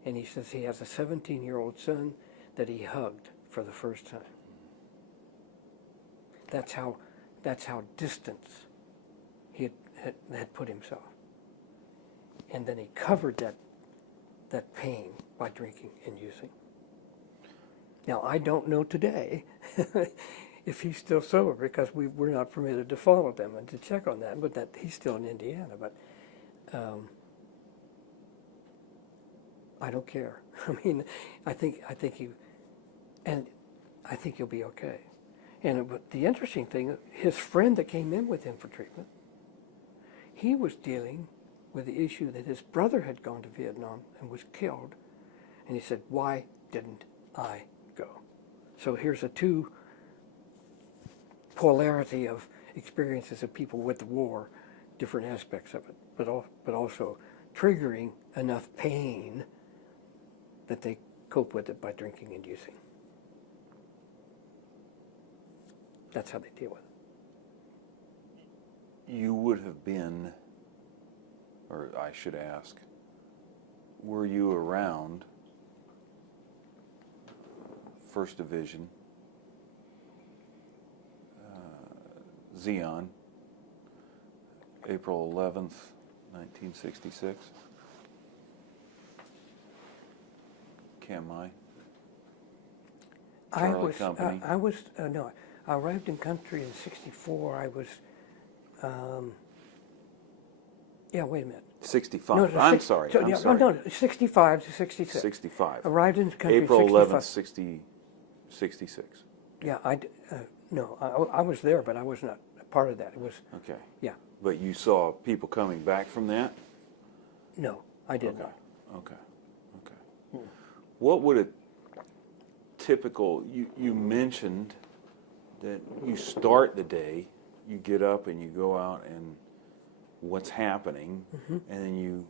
And he says he has a 17-year-old son that he hugged for the first time. That's how distant he had put himself. And then he covered that pain by drinking and using. Now, I don't know today if he's still sober, because we're not permitted to follow them and to check on that, but that he's still in Indiana. But I don't care. I mean, I think he'll be okay. And but the interesting thing, his friend that came in with him for treatment, he was dealing with the issue that his brother had gone to Vietnam and was killed. And he said, why didn't I go? So here's a two polarity of experiences of people with the war, different aspects of it, but also triggering enough pain that they cope with it by drinking and using. That's how they deal with it. You would have been, or I should ask, were you around First Division, Zion, April 11th, 1966? Cam Charlie Company? No, I arrived in country in 64. I was, wait a minute. 65. No, I'm sorry. 65 to 66. 65. Arrived in country April in 11th, 66. Yeah, I was there, but I was not a part of that. It was, Okay. yeah, But you saw people coming back from that? no, I did not. Okay. What would a typical, you mentioned that you start the day, you get up and you go out and what's happening, and then you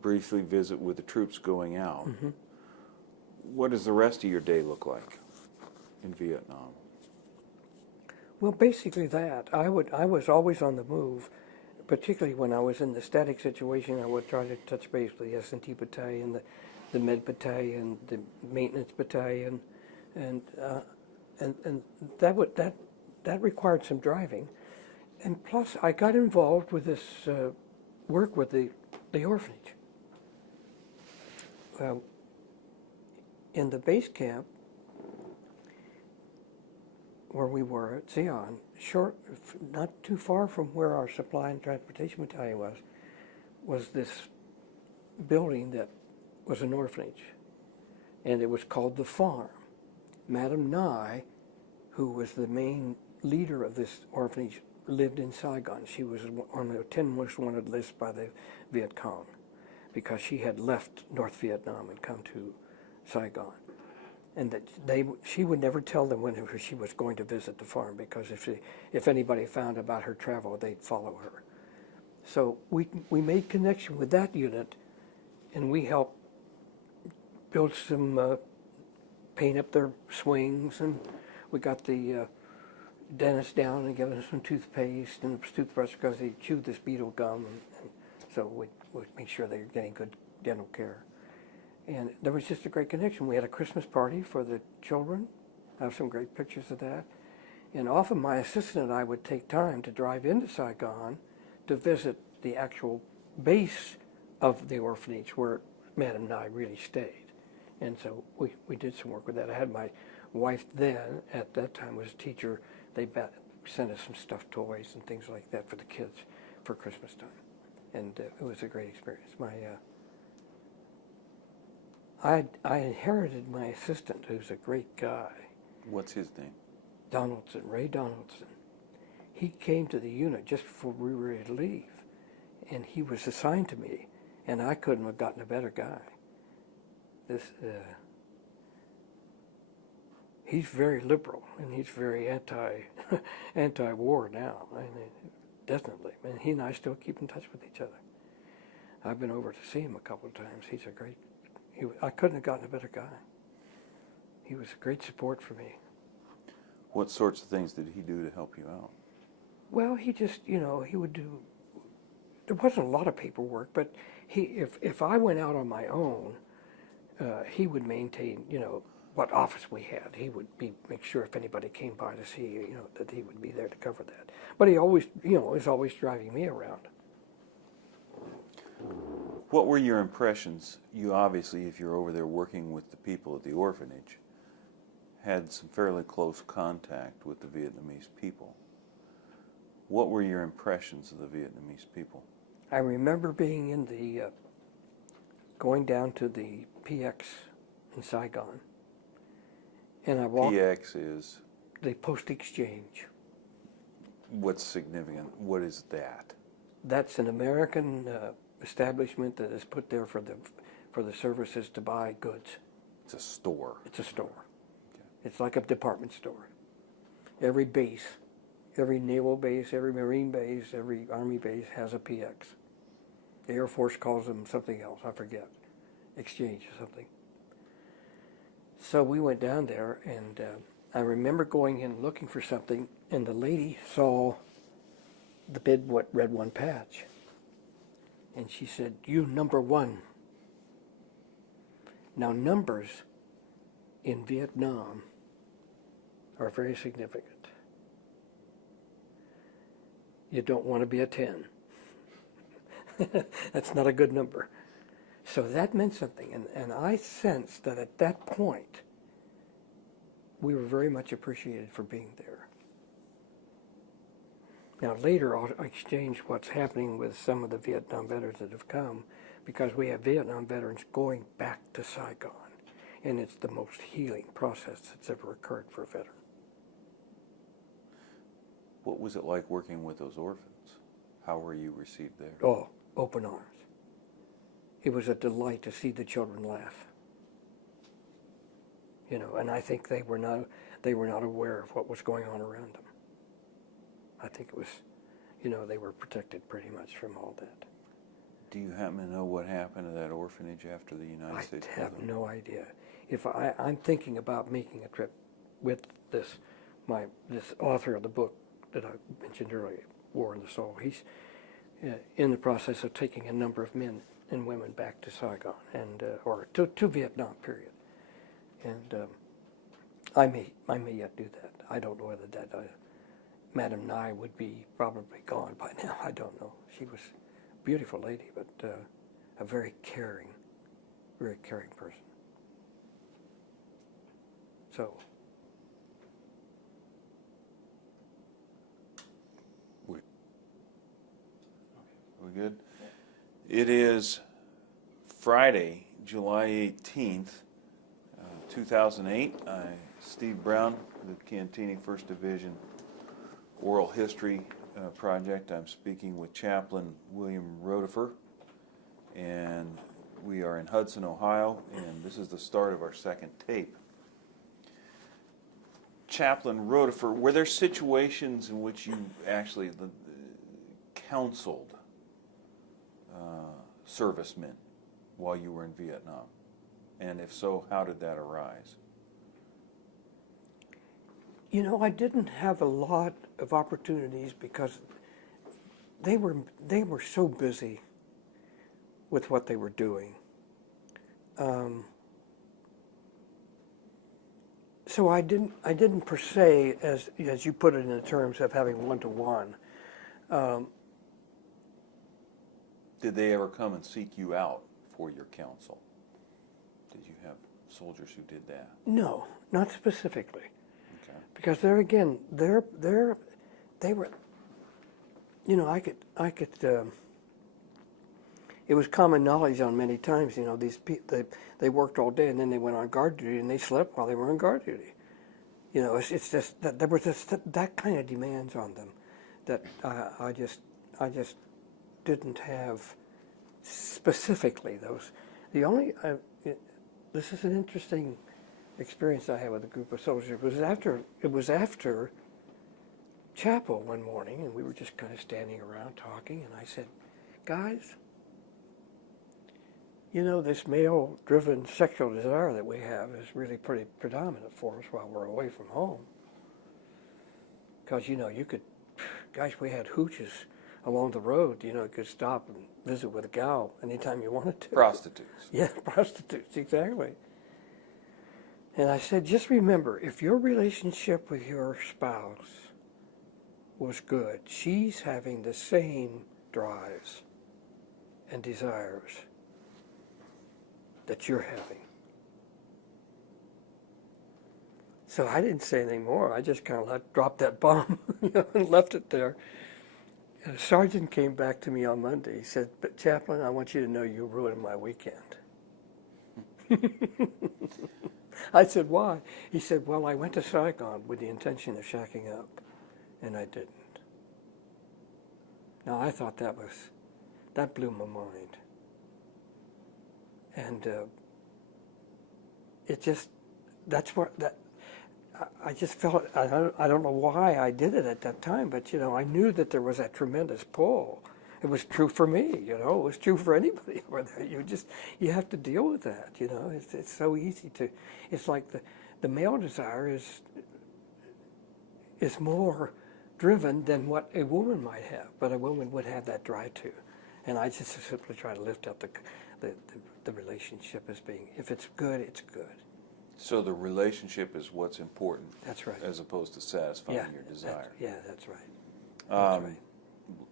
briefly visit with the troops going out. What does the rest of your day look like in Vietnam? Well, basically that. I was always on the move, particularly when I was in the static situation. I would try to touch base with the S&T battalion, the med battalion, the maintenance battalion, and that required some driving. And plus, I got involved with this work with the orphanage. In the base camp where we were at Zion, not too far from where our supply and transportation battalion was this building that was an orphanage, and it was called the Farm. Madame Nye, who was the main leader of this orphanage, lived in Saigon. She was on the 10 most wanted list by the Viet Cong because she had left North Vietnam and come to Saigon. And that she would never tell them when she was going to visit the farm, because if anybody found about her travel, they'd follow her. So we made connection with that unit, and we helped build some, paint up their swings, and we got the dentist down and gave them some toothpaste and a toothbrush because they chewed this beetle gum, and so we'd make sure they were getting good dental care. And there was just a great connection. We had a Christmas party for the children. I have some great pictures of that. And often my assistant and I would take time to drive into Saigon to visit the actual base of the orphanage where Madame Nye really stayed. And so we did some work with that. I had my wife then, at that time, was a teacher. They sent us some stuffed toys and things like that for the kids for Christmas time. And it was a great experience. I inherited my assistant, who's a great guy. What's his name? Donaldson, Ray Donaldson. He came to the unit just before we were ready to leave, and he was assigned to me, and I couldn't have gotten a better guy. He's very liberal, and he's very anti-war now. I mean, definitely. And he and I still keep in touch with each other. I've been over to see him a couple of times. He's a great. I couldn't have gotten a better guy. He was a great support for me. What sorts of things did he do to help you out? Well, he just, he would do, there wasn't a lot of paperwork, but if I went out on my own, he would maintain, what office we had. He would make sure if anybody came by to see, that he would be there to cover that. But he always, was always driving me around. What were your impressions? You obviously, if you're over there working with the people at the orphanage, had some fairly close contact with the Vietnamese people. What were your impressions of the Vietnamese people? I remember being in going down to the PX in Saigon, and I walked. PX is? The post exchange. What's significant? What is that? That's an American establishment that is put there for the services to buy goods. It's a store. It's a store. Okay. It's like a department store. Every base, every naval base, every Marine base, every Army base has a PX. The Air Force calls them something else, I forget. Exchange or something. So we went down there, and I remember going in looking for something, and the lady saw the big red one patch. And she said, "You number one." Now numbers in Vietnam are very significant. You don't want to be a 10. That's not a good number. So that meant something, and I sensed that at that point, we were very much appreciated for being there. Now later I'll exchange what's happening with some of the Vietnam veterans that have come, because we have Vietnam veterans going back to Saigon, and it's the most healing process that's ever occurred for a veteran. What was it like working with those orphans? How were you received there? Oh, open arms. It was a delight to see the children laugh. And I think they were not aware of what was going on around them. I think it was, they were protected pretty much from all that. Do you happen to know what happened to that orphanage after the United States? I have no idea. If I'm thinking about making a trip with this author of the book that I mentioned earlier, War in the Soul. He's in the process of taking a number of men and women back to Saigon or to Vietnam, period. And I may yet do that. I don't know whether that Madame Nye would be probably gone by now. I don't know. She was a beautiful lady, but a very caring person. So. We good? It is Friday, July 18th, 2008. Steve Brown, the Cantigny First Division Oral History Project. I'm speaking with Chaplain William Rodefer, and we are in Hudson, Ohio, and this is the start of our second tape. Chaplain Rodefer, were there situations in which you actually counseled servicemen while you were in Vietnam? And if so, how did that arise? I didn't have a lot of opportunities because they were so busy with what they were doing. So I didn't per se, as you put it in terms of having one-to-one. Did they ever come and seek you out for your counsel? Did you have soldiers who did that? No, not specifically. Okay. Because there again, they were, I could. It was common knowledge on many times. These they worked all day and then they went on guard duty and they slept while they were on guard duty. It's just that there was that kind of demands on them that I just didn't have specifically those. This is an interesting experience I had with a group of soldiers. It was after chapel one morning, and we were just kind of standing around talking, and I said, "Guys, this male-driven sexual desire that we have is really pretty predominant for us while we're away from home. because, you know, you could, gosh, we had hooches along the road, you know, you could stop and visit with a gal anytime you wanted to. Prostitutes. Yeah, prostitutes, exactly. And I said, just remember, if your relationship with your spouse was good, she's having the same drives and desires that you're having. So I didn't say anything more. I just kind of dropped that bomb and left it there. And a sergeant came back to me on Monday. He said, "But Chaplain, I want you to know you ruined my weekend." I said, "Why?" He said, "Well, I went to Saigon with the intention of shacking up, and I didn't." Now, I thought that blew my mind. And it just, I just felt, I don't know why I did it at that time, but, you know, I knew that there was that tremendous pull. It was true for me, you know, it was true for anybody over there. You have to deal with that, you know. It's so easy to, it's like the male desire is more driven than what a woman might have, but a woman would have that drive too. And I just simply try to lift up the relationship as being, if it's good, it's good. So the relationship is what's important. That's right. As opposed to satisfying your desire. That's right. That's right.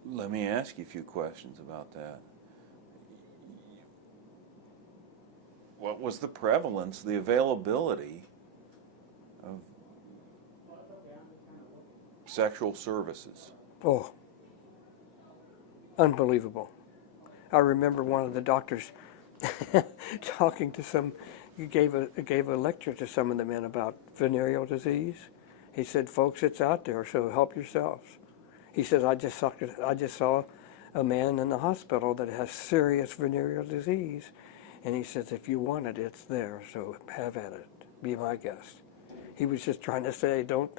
Let me ask you a few questions about that. What was the prevalence, the availability of sexual services? Oh, unbelievable. I remember one of the doctors talking to some, he gave a lecture to some of the men about venereal disease. He said, "Folks, it's out there, so help yourselves." He says, I just saw a man in the hospital that has serious venereal disease, and he says, "If you want it, it's there, so have at it. Be my guest." He was just trying to say, don't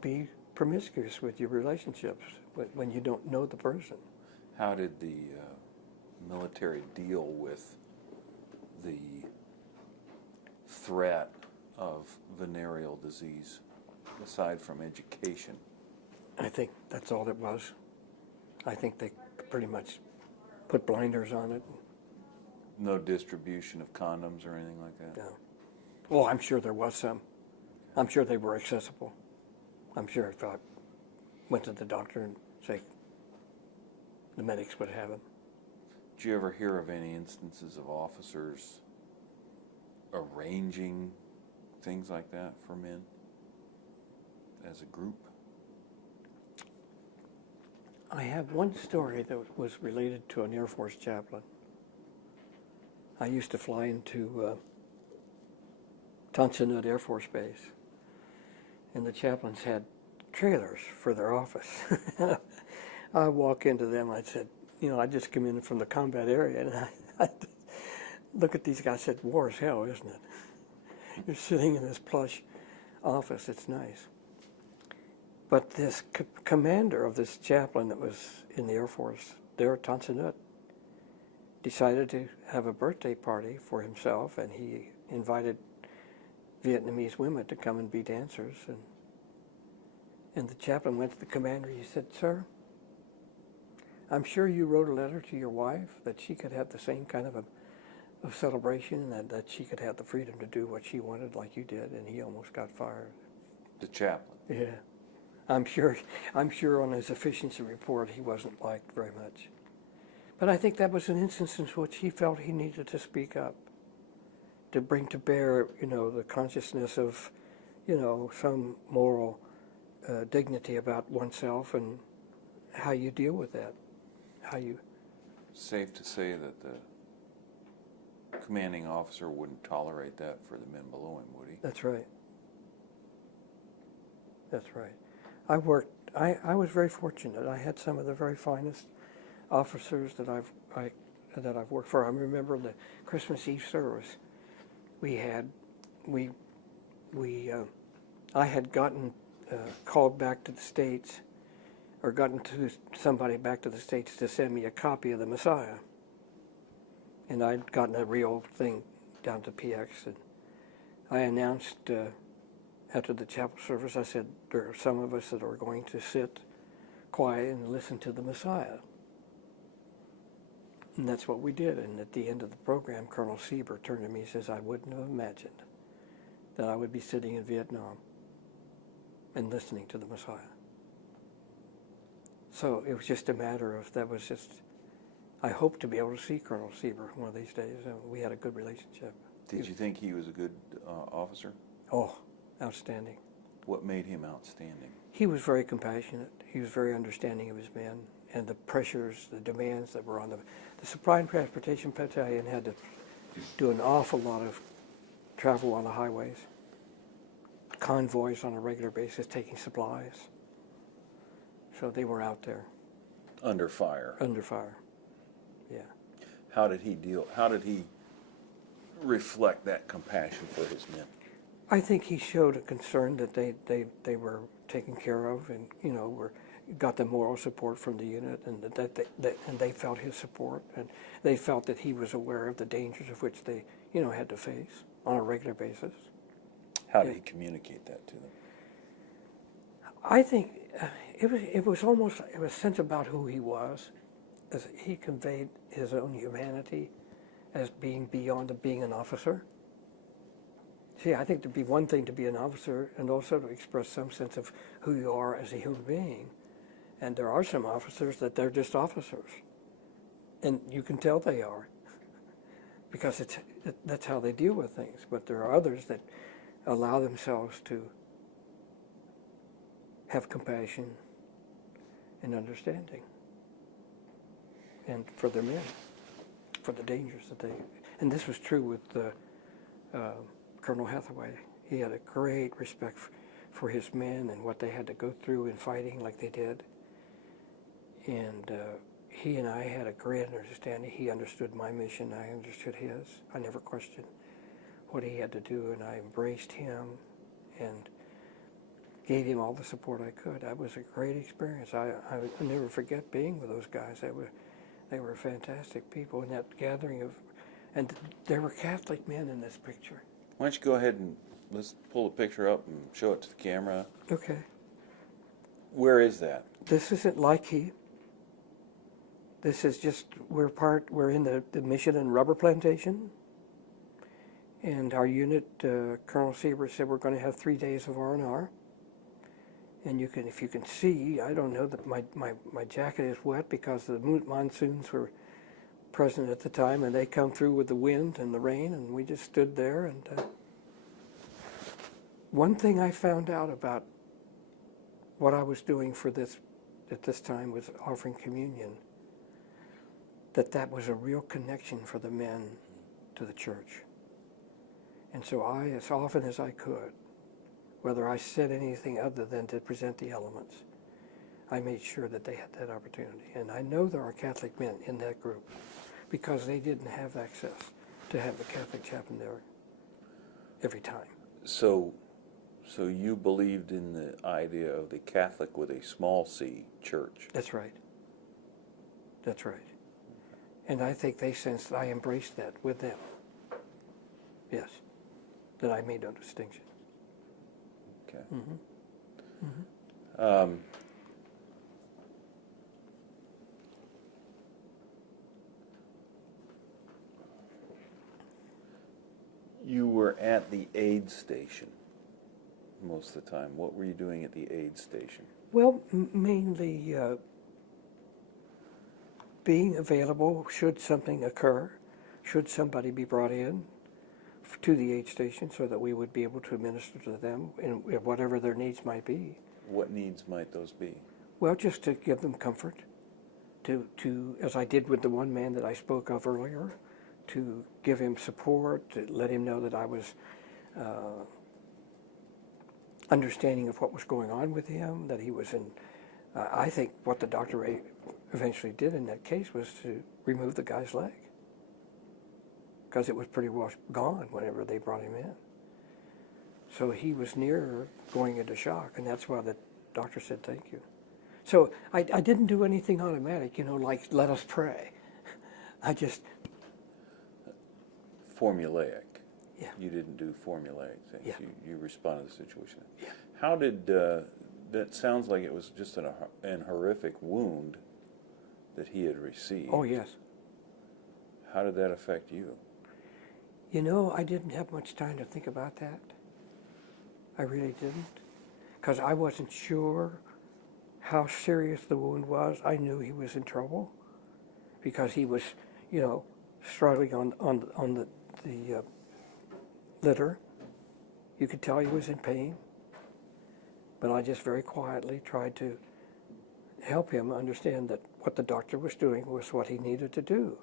be promiscuous with your relationships when you don't know the person. How did the military deal with the threat of venereal disease, aside from education? I think that's all it was. I think they pretty much put blinders on it. No distribution of condoms or anything like that? No. Well, I'm sure there was some. I'm sure they were accessible. I'm sure if I went to the doctor and say the medics would have them. Did you ever hear of any instances of officers arranging things like that for men as a group? I have one story that was related to an Air Force chaplain. I used to fly into Tonsanut Air Force Base, and the chaplains had trailers for their office. I walk into them, I said, you know, I just come in from the combat area, and I look at these guys, I said, "War is hell, isn't it? You're sitting in this plush office, it's nice." But this commander of this chaplain that was in the Air Force there at Tonsanut decided to have a birthday party for himself, and he invited Vietnamese women to come and be dancers. And the chaplain went to the commander. He said, "Sir, I'm sure you wrote a letter to your wife that she could have the same kind of a celebration, and that she could have the freedom to do what she wanted like you did." And he almost got fired. The chaplain? Yeah. I'm sure on his efficiency report he wasn't liked very much. But I think that was an instance in which he felt he needed to speak up, to bring to bear, you know, the consciousness of, you know, some moral dignity about oneself and how you deal with that. Safe to say that the commanding officer wouldn't tolerate that for the men below him, would he? That's right. That's right. I was very fortunate. I had some of the very finest officers that I've worked for. I remember the Christmas Eve service. I had gotten called back to the States, or gotten to somebody back to the States to send me a copy of the Messiah. And I'd gotten a real thing down to PX, and I announced after the chapel service, I said, there are some of us that are going to sit quiet and listen to the Messiah. And that's what we did. And at the end of the program, Colonel Sieber turned to me and says, I wouldn't have imagined that I would be sitting in Vietnam and listening to the Messiah. So it was just a matter of, that was just, I hope to be able to see Colonel Sieber one of these days. We had a good relationship. Did you think he was a good officer? Oh, outstanding. What made him outstanding? He was very compassionate. He was very understanding of his men and the pressures, the demands that were on them. The Supply and Transportation Battalion had to do an awful lot of travel on the highways, convoys on a regular basis, taking supplies. So they were out there. Under fire. Under fire, yeah. How did he reflect that compassion for his men? I think he showed a concern that they were taken care of, and got the moral support from the unit, and and they felt his support, and they felt that he was aware of the dangers of which they had to face on a regular basis. How did he communicate that to them? I think it was almost a sense about who he was, as he conveyed his own humanity as being beyond being an officer. See, I think to be one thing to be an officer and also to express some sense of who you are as a human being. And there are some officers that they're just officers. And you can tell they are because that's how they deal with things. But there are others that allow themselves to have compassion and understanding. And for their men, for the dangers that they... And this was true with Colonel Hathaway. He had a great respect for his men and what they had to go through in fighting like they did. And he and I had a great understanding. He understood my mission. I understood his. I never questioned what he had to do, and I embraced him and gave him all the support I could. That was a great experience. I will never forget being with those guys. They were fantastic people in that gathering of, and there were Catholic men in this picture. Why don't you go ahead and let's pull the picture up and show it to the camera. Okay. Where is that? This isn't Laikey. This is just, we're in the Mission and Rubber Plantation. And our unit, Colonel Sieber said we're going to have 3 days of R&R. And you can, if you can see, I don't know that my jacket is wet because the monsoons were present at the time, and they come through with the wind and the rain, and we just stood there. And one thing I found out about what I was doing for this at this time was offering communion, that was a real connection for the men to the church. And so I, as often as I could, whether I said anything other than to present the elements, I made sure that they had that opportunity. And I know there are Catholic men in that group because they didn't have access to have the Catholic chaplain there every time. So you believed in the idea of the Catholic with a small c church. That's right. That's right. And I think they sensed I embraced that with them. Yes. That I made no distinction. Okay. Mm-hmm. Mm-hmm. You were at the aid station most of the time. What were you doing at the aid station? Well, mainly being available should something occur, should somebody be brought in to the aid station so that we would be able to administer to them in whatever their needs might be. What needs might those be? Well, just to give them comfort, to as I did with the one man that I spoke of earlier, to give him support, to let him know that I was understanding of what was going on with him, that he was in, I think what the doctor eventually did in that case was to remove the guy's leg, because it was pretty well gone whenever they brought him in. So he was near going into shock, and that's why the doctor said thank you. So I didn't do anything automatic, like let us pray. I just... Formulaic. Yeah. You didn't do formulaic things. Yeah. You responded to the situation. Yeah. How did that sounds like it was just an horrific wound that he had received. Oh, yes. How did that affect you? You know, I didn't have much time to think about that. I really didn't. Because I wasn't sure how serious the wound was. I knew he was in trouble because he was, you know, struggling on the litter. You could tell he was in pain. But I just very quietly tried to help him understand that what the doctor was doing was what he needed to do.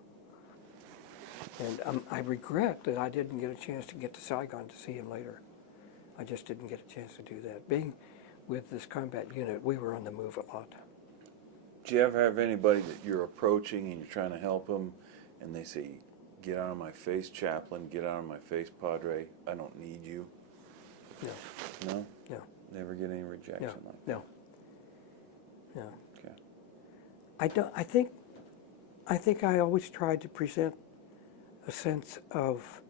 And I regret that I didn't get a chance to get to Saigon to see him later. I just didn't get a chance to do that. Being with this combat unit, we were on the move a lot. Do you ever have anybody that you're approaching and you're trying to help them, and they say, "Get out of my face, Chaplain. Get out of my face, Padre. I don't need you." No. No? No. Never get any rejection No. like that? No. No. Okay. I think I always tried to present a sense of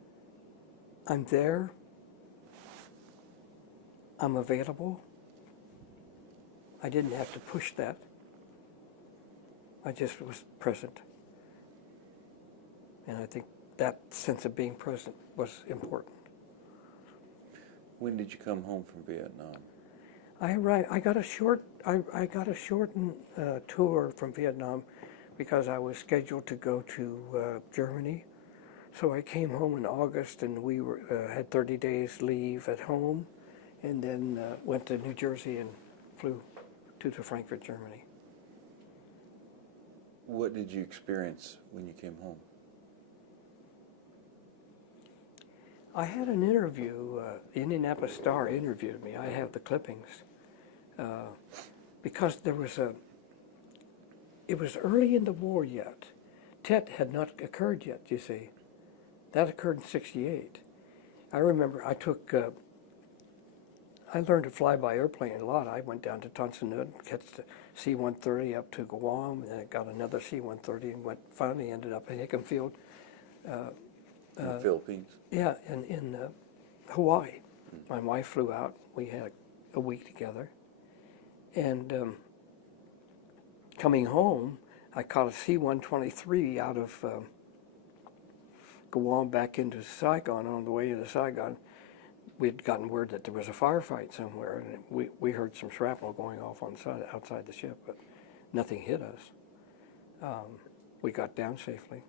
I'm there, I'm available. I didn't have to push that. I just was present. And I think that sense of being present was important. When did you come home from Vietnam? I got a shortened tour from Vietnam because I was scheduled to go to Germany. So I came home in August, and we had 30 days leave at home, and then went to New Jersey and flew to Frankfurt, Germany. What did you experience when you came home? I had an interview. The Indianapolis Star interviewed me. I have the clippings. Because it was early in the war yet. Tet had not occurred yet, you see. That occurred in '68. I remember I learned to fly by airplane a lot. I went down to Tan Son Nhut, catch the C-130 up to Guam, and then I got another C-130 and finally ended up in Hickam Field. In the Philippines? Yeah, in Hawaii. My wife flew out. We had a week together. And coming home, I caught a C-123 out of Guam back into Saigon. On the way to Saigon, we'd gotten word that there was a firefight somewhere, and we heard some shrapnel going off on the side, outside the ship, but nothing hit us. We got down safely.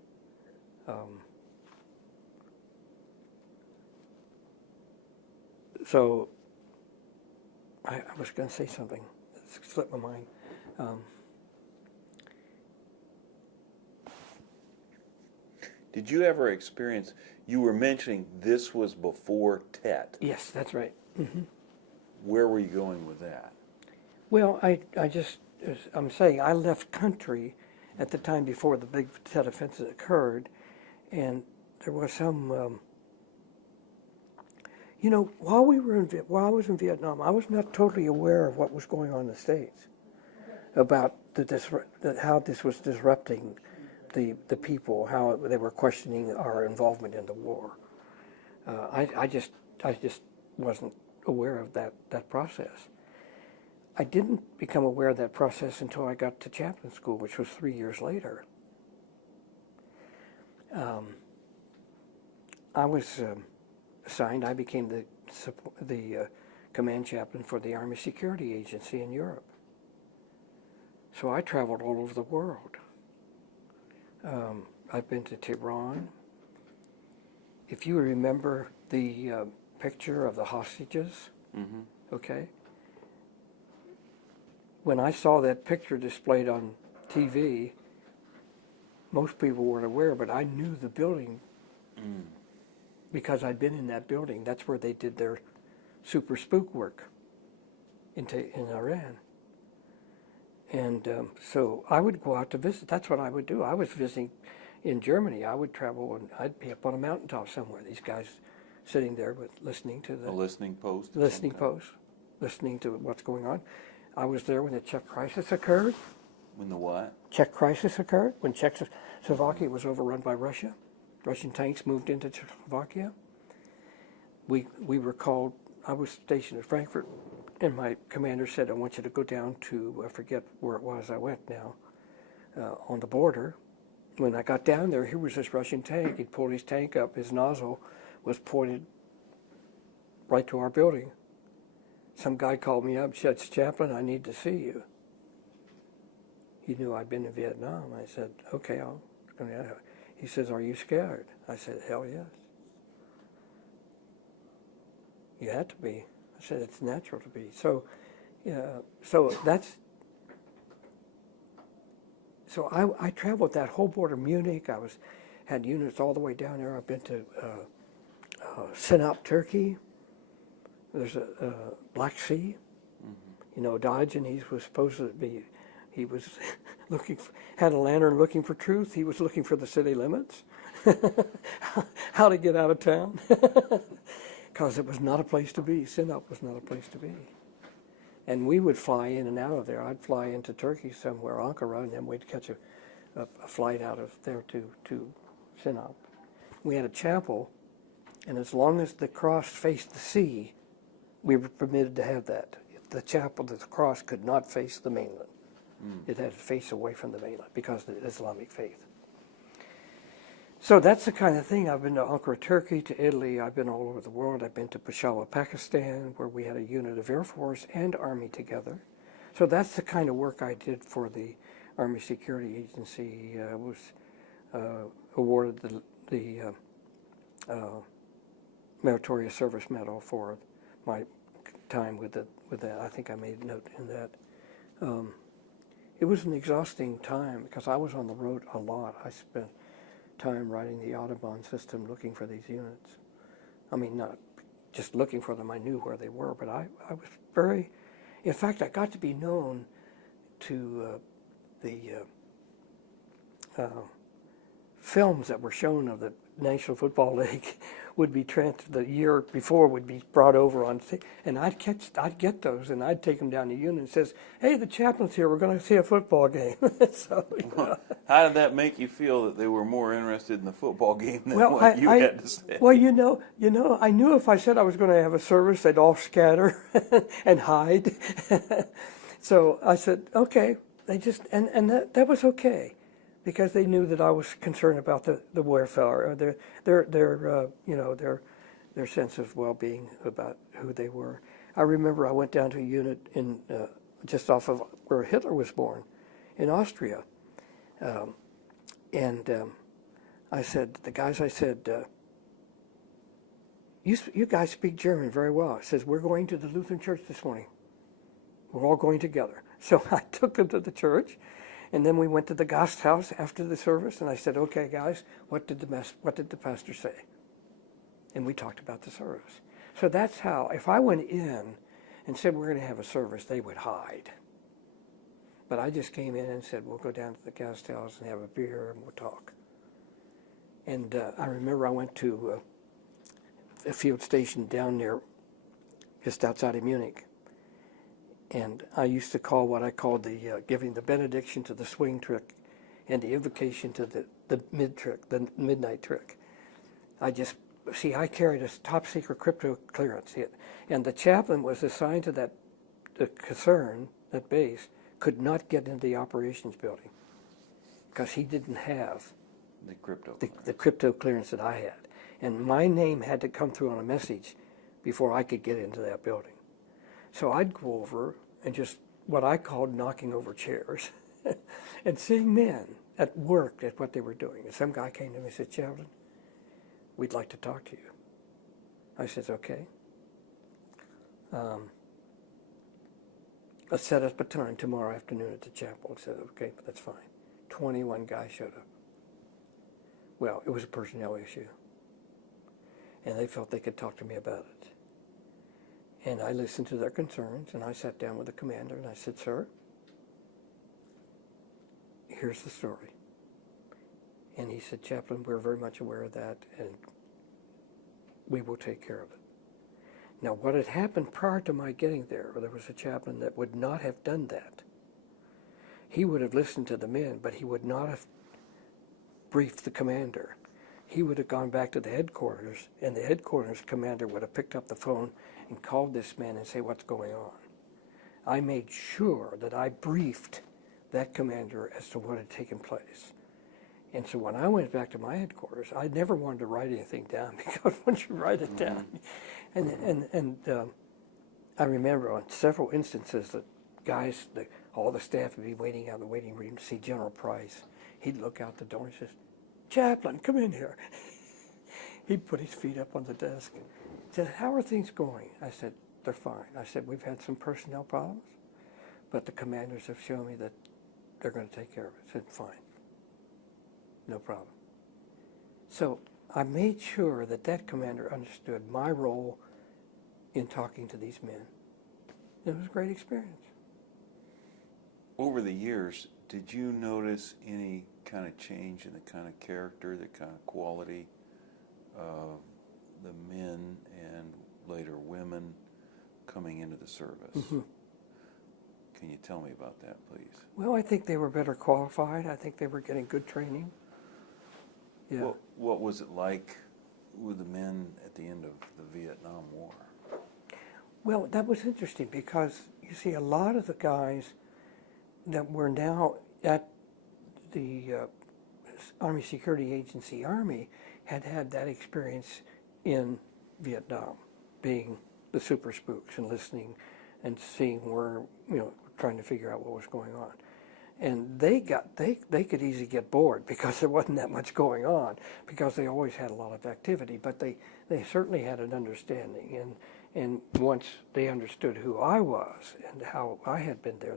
So I was going to say something. It slipped my mind. Did you ever experience, you were mentioning this was before Tet. Yes, that's right. Mm-hmm. Where were you going with that? Well, I'm saying I left country at the time before the big Tet offensive occurred, and there was some, you know, while I was in Vietnam, I was not totally aware of what was going on in the States, about how this was disrupting the people, how they were questioning our involvement in the war. I just wasn't aware of that process. I didn't become aware of that process until I got to chaplain school, which was 3 years later. I was assigned. I became the command chaplain for the Army Security Agency in Europe. So I traveled all over the world. I've been to Tehran. If you remember the picture of the hostages, Mm-hmm. okay? When I saw that picture displayed on TV, most people weren't aware, but I knew the building because I'd been in that building. That's where they did their super spook work in Iran. And so I would go out to visit. That's what I would do. I was visiting in Germany. I would travel, and I'd be up on a mountaintop somewhere. These guys sitting there listening to A listening post? listening post, listening to what's going on. I was there when the Czech crisis occurred. When the what? Czech crisis occurred, when Czechoslovakia was overrun by Russia. Russian tanks moved into Czechoslovakia. we were called. I was stationed at Frankfurt, and my commander said, I want you to go down to, I forget where it was I went now, on the border. When I got down there, here was this Russian tank. He'd pulled his tank up. His nozzle was pointed right to our building. Some guy called me up, said, Chaplain, I need to see you. He knew I'd been in Vietnam. I said, okay, he says, are you scared? I said, hell yes. You had to be. I said, it's natural to be. So I traveled that whole border, Munich. Had units all the way down there. I've been to Sinop, Turkey. There's a Black Sea. Dodge, he was supposed to be, he was had a lantern looking for truth. He was looking for the city limits, how to get out of town, because it was not a place to be. Sinop was not a place to be. And we would fly in and out of there. I'd fly into Turkey somewhere, Ankara, and then we'd catch a flight out of there to Sinop. We had a chapel, and as long as the cross faced the sea, we were permitted to have that. The chapel, the cross could not face the mainland. It had to face away from the mainland because of the Islamic faith. So that's the kind of thing. I've been to Ankara, Turkey, to Italy. I've been all over the world. I've been to Peshawar, Pakistan, where we had a unit of Air Force and Army together. So that's the kind of work I did for the Army Security Agency. I was awarded the Meritorious Service Medal for my time with that. I think I made a note in that. It was an exhausting time because I was on the road a lot. I spent time writing the Audubon system, looking for these units. I mean, not just looking for them. I knew where they were, but I was very. In fact, I got to be known to the films that were shown of the National Football League would be the year before would be brought over on, and I'd get those, and I'd take them down to unit and says, "Hey, the chaplain's here. We're going to see a football game." So, how did that make you feel that they were more interested in the football game than what you had to say? Well, I knew if I said I was going to have a service, they'd all scatter and hide. So I said, "Okay." They just and that was okay, because they knew that I was concerned about the welfare, their sense of well-being about who they were. I remember I went down to a unit in just off of where Hitler was born, in Austria, and I said to the guys, you guys speak German very well. I says, we're going to the Lutheran church this morning. We're all going together. So I took them to the church. And then we went to the Gasthaus after the service, and I said, "Okay, guys, what did the pastor say?" And we talked about the service. So that's how. If I went in and said we're going to have a service, they would hide. But I just came in and said, "We'll go down to the Gasthaus and have a beer and we'll talk." And I remember I went to a field station down near, just outside of Munich. And I used to call what I called the giving the benediction to the swing trick and the invocation to the midnight trick. I carried a top secret crypto clearance, and the chaplain was assigned to that base, could not get into the operations building because he didn't have the crypto clearance that I had. And my name had to come through on a message before I could get into that building. So I'd go over and just what I called knocking over chairs and seeing men at work at what they were doing. And some guy came to me and said, "Chaplain, we'd like to talk to you." I said, "Okay. Let's set up a time tomorrow afternoon at the chapel." I said, "Okay, that's fine." 21 guys showed up. Well, it was a personnel issue. And they felt they could talk to me about it. And I listened to their concerns, and I sat down with the commander, and I said, "Sir, here's the story." And he said, "Chaplain, we're very much aware of that, and we will take care of it." Now, what had happened prior to my getting there was a chaplain that would not have done that. He would have listened to the men, but he would not have briefed the commander. he would have gone back to the headquarters, and the headquarters commander would have picked up the phone and called this man and say, what's going on? I made sure that I briefed that commander as to what had taken place. And so when I went back to my headquarters, I never wanted to write anything down, because once you write it down, and I remember on several instances that guys, all the staff would be waiting out in the waiting room to see General Price. He'd look out the door and says, Chaplain, come in here. He'd put his feet up on the desk. He said, how are things going? I said, they're fine. I said, we've had some personnel problems, but the commanders have shown me that they're going to take care of it. I said, fine. No problem. So I made sure that that commander understood my role in talking to these men. It was a great experience. Over the years, did you notice any kind of change in the kind of character, the kind of quality of the men and later women coming into the service? Mm-hmm. Can you tell me about that, please? Well, I think they were better qualified. I think they were getting good training. Yeah. What was it like with the men at the end of the Vietnam War? Well, that was interesting, because you see a lot of the guys that were now at the Army Security Agency Army had had that experience in Vietnam, being the super spooks and listening and seeing where, trying to figure out what was going on. And they could easily get bored, because there wasn't that much going on, because they always had a lot of activity, but they certainly had an understanding. And once they understood who I was and how I had been there,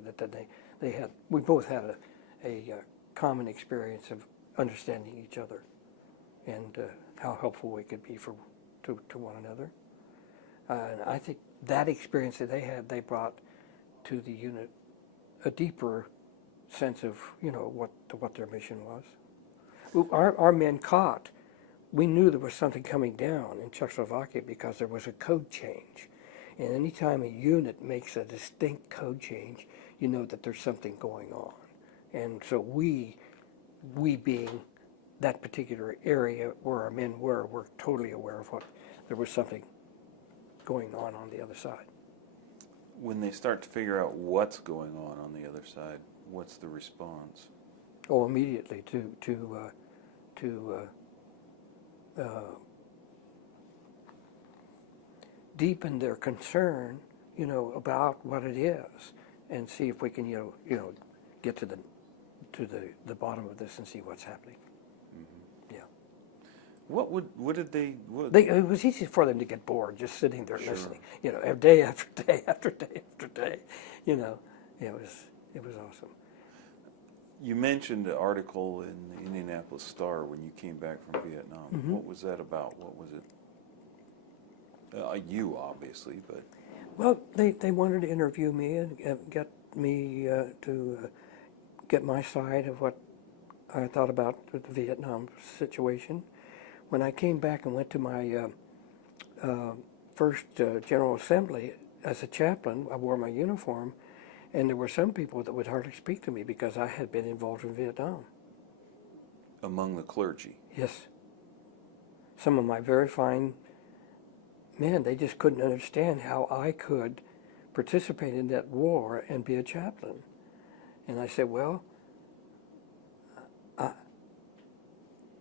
we both had a common experience of understanding each other, and how helpful we could be to one another. And I think that experience that they had, they brought to the unit a deeper sense of what their mission was. Our men caught. We knew there was something coming down in Czechoslovakia, because there was a code change. And anytime a unit makes a distinct code change, you know that there's something going on. And so we being that particular area where our men were totally aware of there was something going on the other side. When they start to figure out what's going on the other side, what's the response? Oh, immediately to deepen their concern, about what it is, and see if we can, get to the bottom of this and see what's happening. Mm-hmm. Yeah. What did they? It was easy for them to get bored just sitting there listening. Day after day after day after day. It was awesome. You mentioned an article in the Indianapolis Star when you came back from Vietnam. Mm-hmm. What was that about? What was it? You, obviously, but... Well, they wanted to interview me and get me to get my side of what I thought about the Vietnam situation. When I came back and went to my first General Assembly as a chaplain, I wore my uniform, and there were some people that would hardly speak to me because I had been involved in Vietnam. Among the clergy? Yes. Some of my very fine men, they just couldn't understand how I could participate in that war and be a chaplain. And I said, well,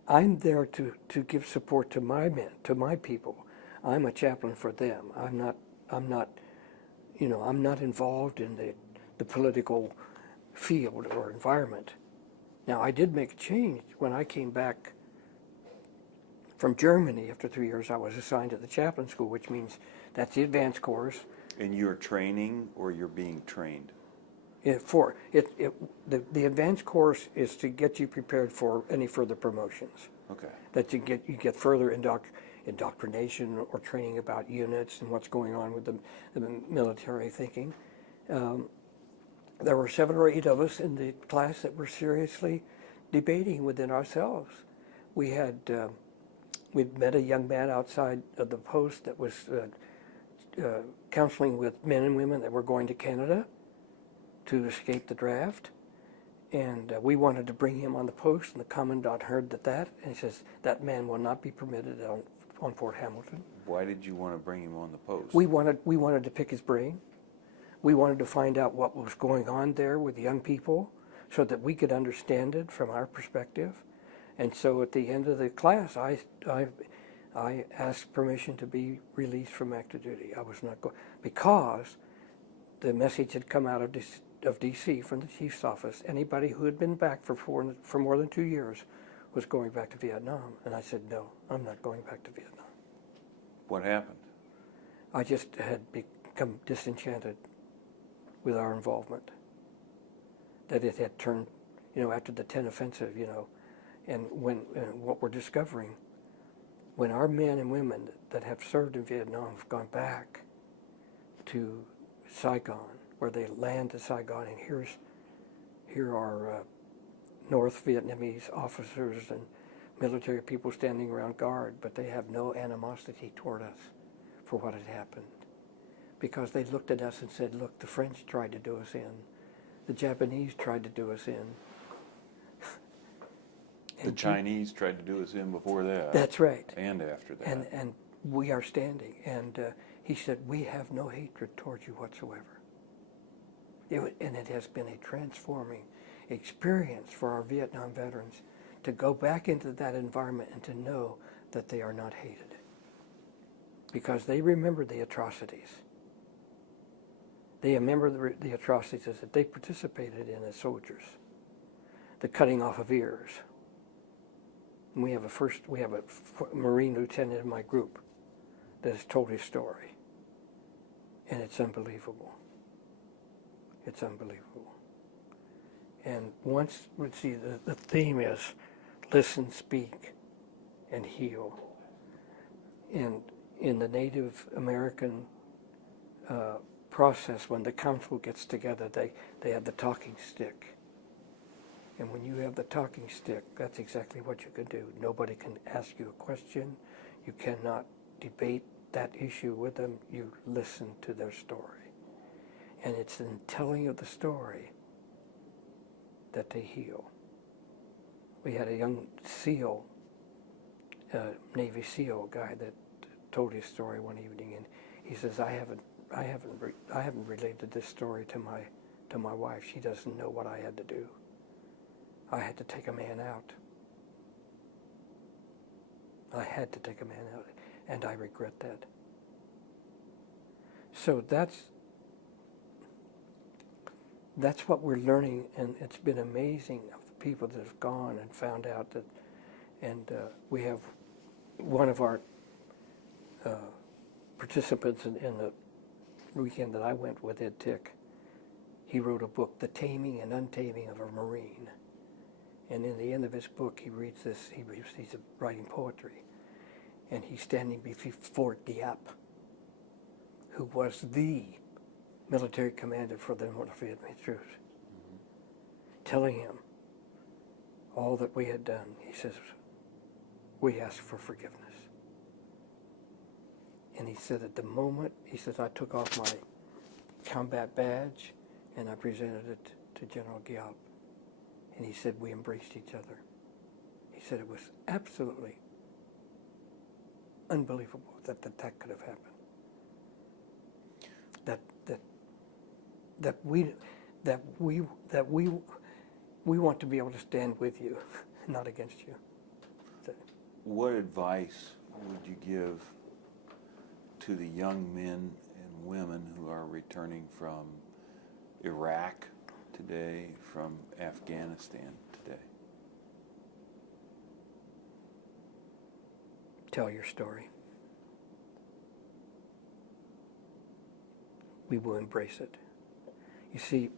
I'm there to give support to my men, to my people. I'm a chaplain for them. I'm not involved in the political field or environment. Now, I did make a change when I came back from Germany. After 3 years, I was assigned to the chaplain school, which means that's the advanced course. And you're training, or you're being trained? The advanced course is to get you prepared for any further promotions. Okay. That you get further indoctrination or training about units and what's going on with the military thinking. There were 7 or 8 of us in the class that were seriously debating within ourselves. We'd met a young man outside of the post that was counseling with men and women that were going to Canada to escape the draft. And we wanted to bring him on the post, and the commandant heard that, and he says, that man will not be permitted on Fort Hamilton. Why did you want to bring him on the post? We wanted to pick his brain. We wanted to find out what was going on there with young people so that we could understand it from our perspective. And so at the end of the class, I asked permission to be released from active duty. I was not going, because the message had come out of D.C. from the chief's office. Anybody who had been back for more than 2 years was going back to Vietnam. And I said, no, I'm not going back to Vietnam. What happened? I just had become disenchanted with our involvement. That it had turned, after the 10 offensive, and what we're discovering, when our men and women that have served in Vietnam have gone back to Saigon, where they land to Saigon, and here are North Vietnamese officers and military people standing around guard, but they have no animosity toward us for what had happened. Because they looked at us and said, look, the French tried to do us in. The Japanese tried to do us in. The Chinese tried to do us in before that. That's right. And after that. And we are standing. And he said, we have no hatred towards you whatsoever. And it has been a transforming experience for our Vietnam veterans to go back into that environment and to know that they are not hated. Because they remember the atrocities. They remember the atrocities that they participated in as soldiers. The cutting off of ears. And we have a Marine lieutenant in my group that has told his story. And it's unbelievable. It's unbelievable. And once, let's see, the theme is listen, speak, and heal. And in the Native American process, when the council gets together, they have the talking stick. And when you have the talking stick, that's exactly what you can do. Nobody can ask you a question. You cannot debate that issue with them. You listen to their story. And it's in telling of the story that they heal. We had a young SEAL, Navy SEAL guy that told his story one evening, and he says, I haven't related this story to my wife. She doesn't know what I had to do. I had to take a man out. I had to take a man out, and I regret that. So that's what we're learning, and it's been amazing of the people that have gone and found out that, and we have one of our participants in the weekend that I went with, Ed Tick. He wrote a book, The Taming and Untaming of a Marine. And in the end of his book, he reads this, he's writing poetry, and he's standing before Fort Dieppe, who was the military commander for the North Vietnamese troops, telling him all that we had done. He says, we ask for forgiveness. And he said at the moment, he says, I took off my combat badge and I presented it to General Giap. And he said, we embraced each other. He said it was absolutely unbelievable that could have happened. That we want to be able to stand with you, not against you. What advice would you give to the young men and women who are returning from Iraq today, from Afghanistan today? Tell your story. We will embrace it. You see,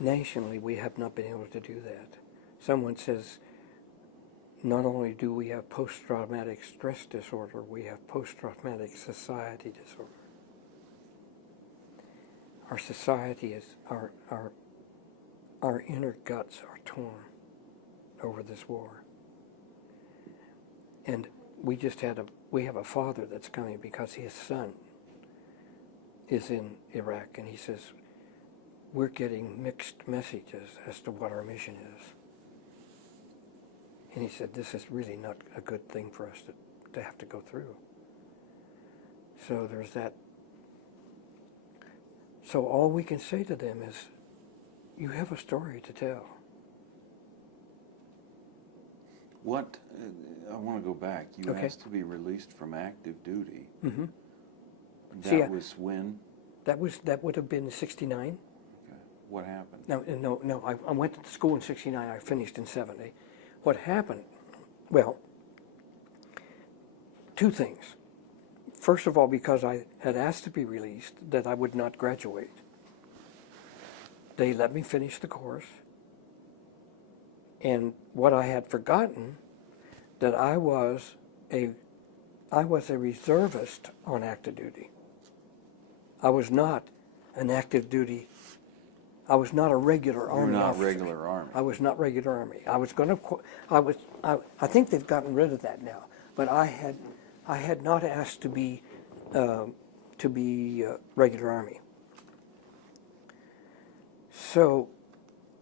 nationally, we have not been able to do that. Someone says, not only do we have post-traumatic stress disorder, we have post-traumatic society disorder. Our society is, our inner guts are torn over this war. And we have a father that's coming because his son is in Iraq, and he says, we're getting mixed messages as to what our mission is. And he said, this is really not a good thing for us to have to go through. So there's that. So all we can say to them is, you have a story to tell. What, I want to go back. You Okay. asked to be released from active duty. Mm-hmm. That was when? That would have been 69. Okay. What happened? No. I went to school in 69. I finished in 70. What happened? Well, two things. First of all, because I had asked to be released, that I would not graduate. They let me finish the course. And what I had forgotten, that I was a reservist on active duty. I was not an active duty. I was not a regular Army officer. You're not regular Army. I was not regular Army. I was going to. I think they've gotten rid of that now. But I had not asked to be regular Army. So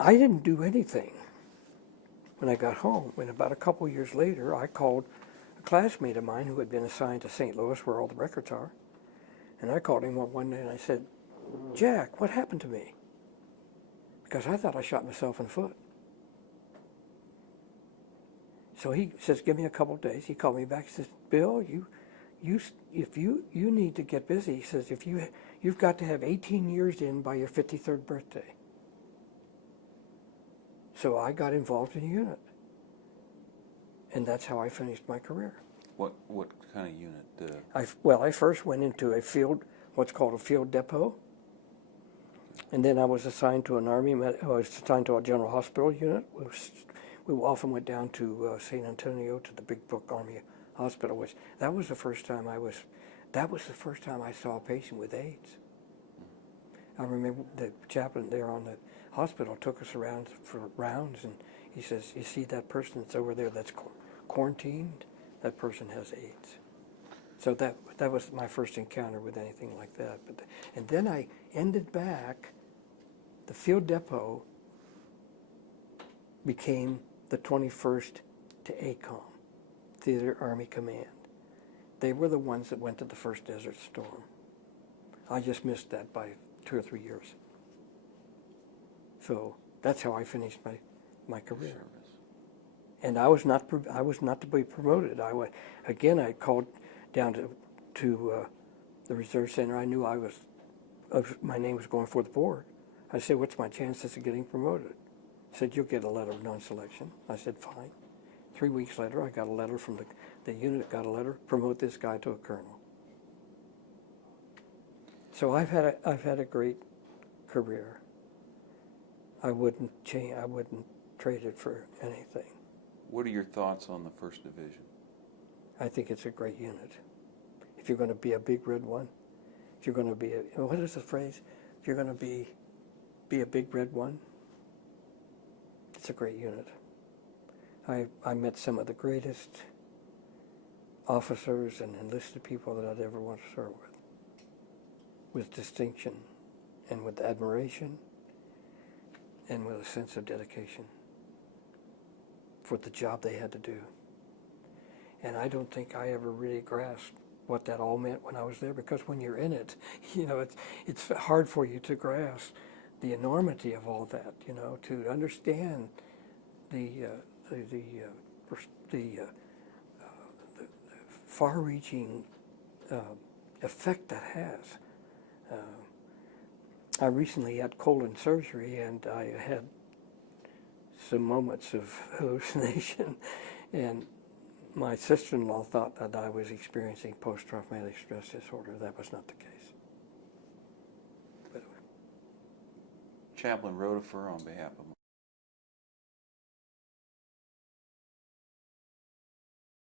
I didn't do anything when I got home. And about a couple years later, I called a classmate of mine who had been assigned to St. Louis, where all the records are. And I called him up one day and I said, Jack, what happened to me? Because I thought I shot myself in the foot. So he says, give me a couple of days. He called me back. He says, Bill, if you need to get busy. He says, you've got to have 18 years in by your 53rd birthday. So I got involved in a unit. And that's how I finished my career. What kind of unit? I first went into what's called a field depot. And then I was assigned to a general hospital unit. We often went down to San Antonio to the Big Brook Army Hospital, that was the first time I saw a patient with AIDS. I remember the chaplain there on the hospital took us around for rounds, and he says, you see that person that's over there that's quarantined? That person has AIDS. So that was my first encounter with anything like that. And then I ended back, the field depot became the 21st to ACOM, Theater Army Command. They were the ones that went to the first Desert Storm. I just missed that by 2 or 3 years. So that's how I finished my career. Service. And I was not to be promoted. I called down to the Reserve Center. I knew my name was going for the board. I said, what's my chances of getting promoted? He said, you'll get a letter of non-selection. I said, fine. 3 weeks later, I got a letter from the unit, promote this guy to a colonel. So I've had a great career. I wouldn't trade it for anything. What are your thoughts on the First Division? I think it's a great unit. If you're going to be a big red one, if you're going to be what is the phrase? If you're going to be a big red one, it's a great unit. I met some of the greatest officers and enlisted people that I'd ever want to serve with distinction and with admiration and with a sense of dedication for the job they had to do. And I don't think I ever really grasped what that all meant when I was there, because when you're in it, it's hard for you to grasp the enormity of all that, to understand the far-reaching effect that has. I recently had colon surgery, and I had some moments of hallucination, and my sister-in-law thought that I was experiencing post-traumatic stress disorder. That was not the case. But Chaplain Rodefer, on behalf of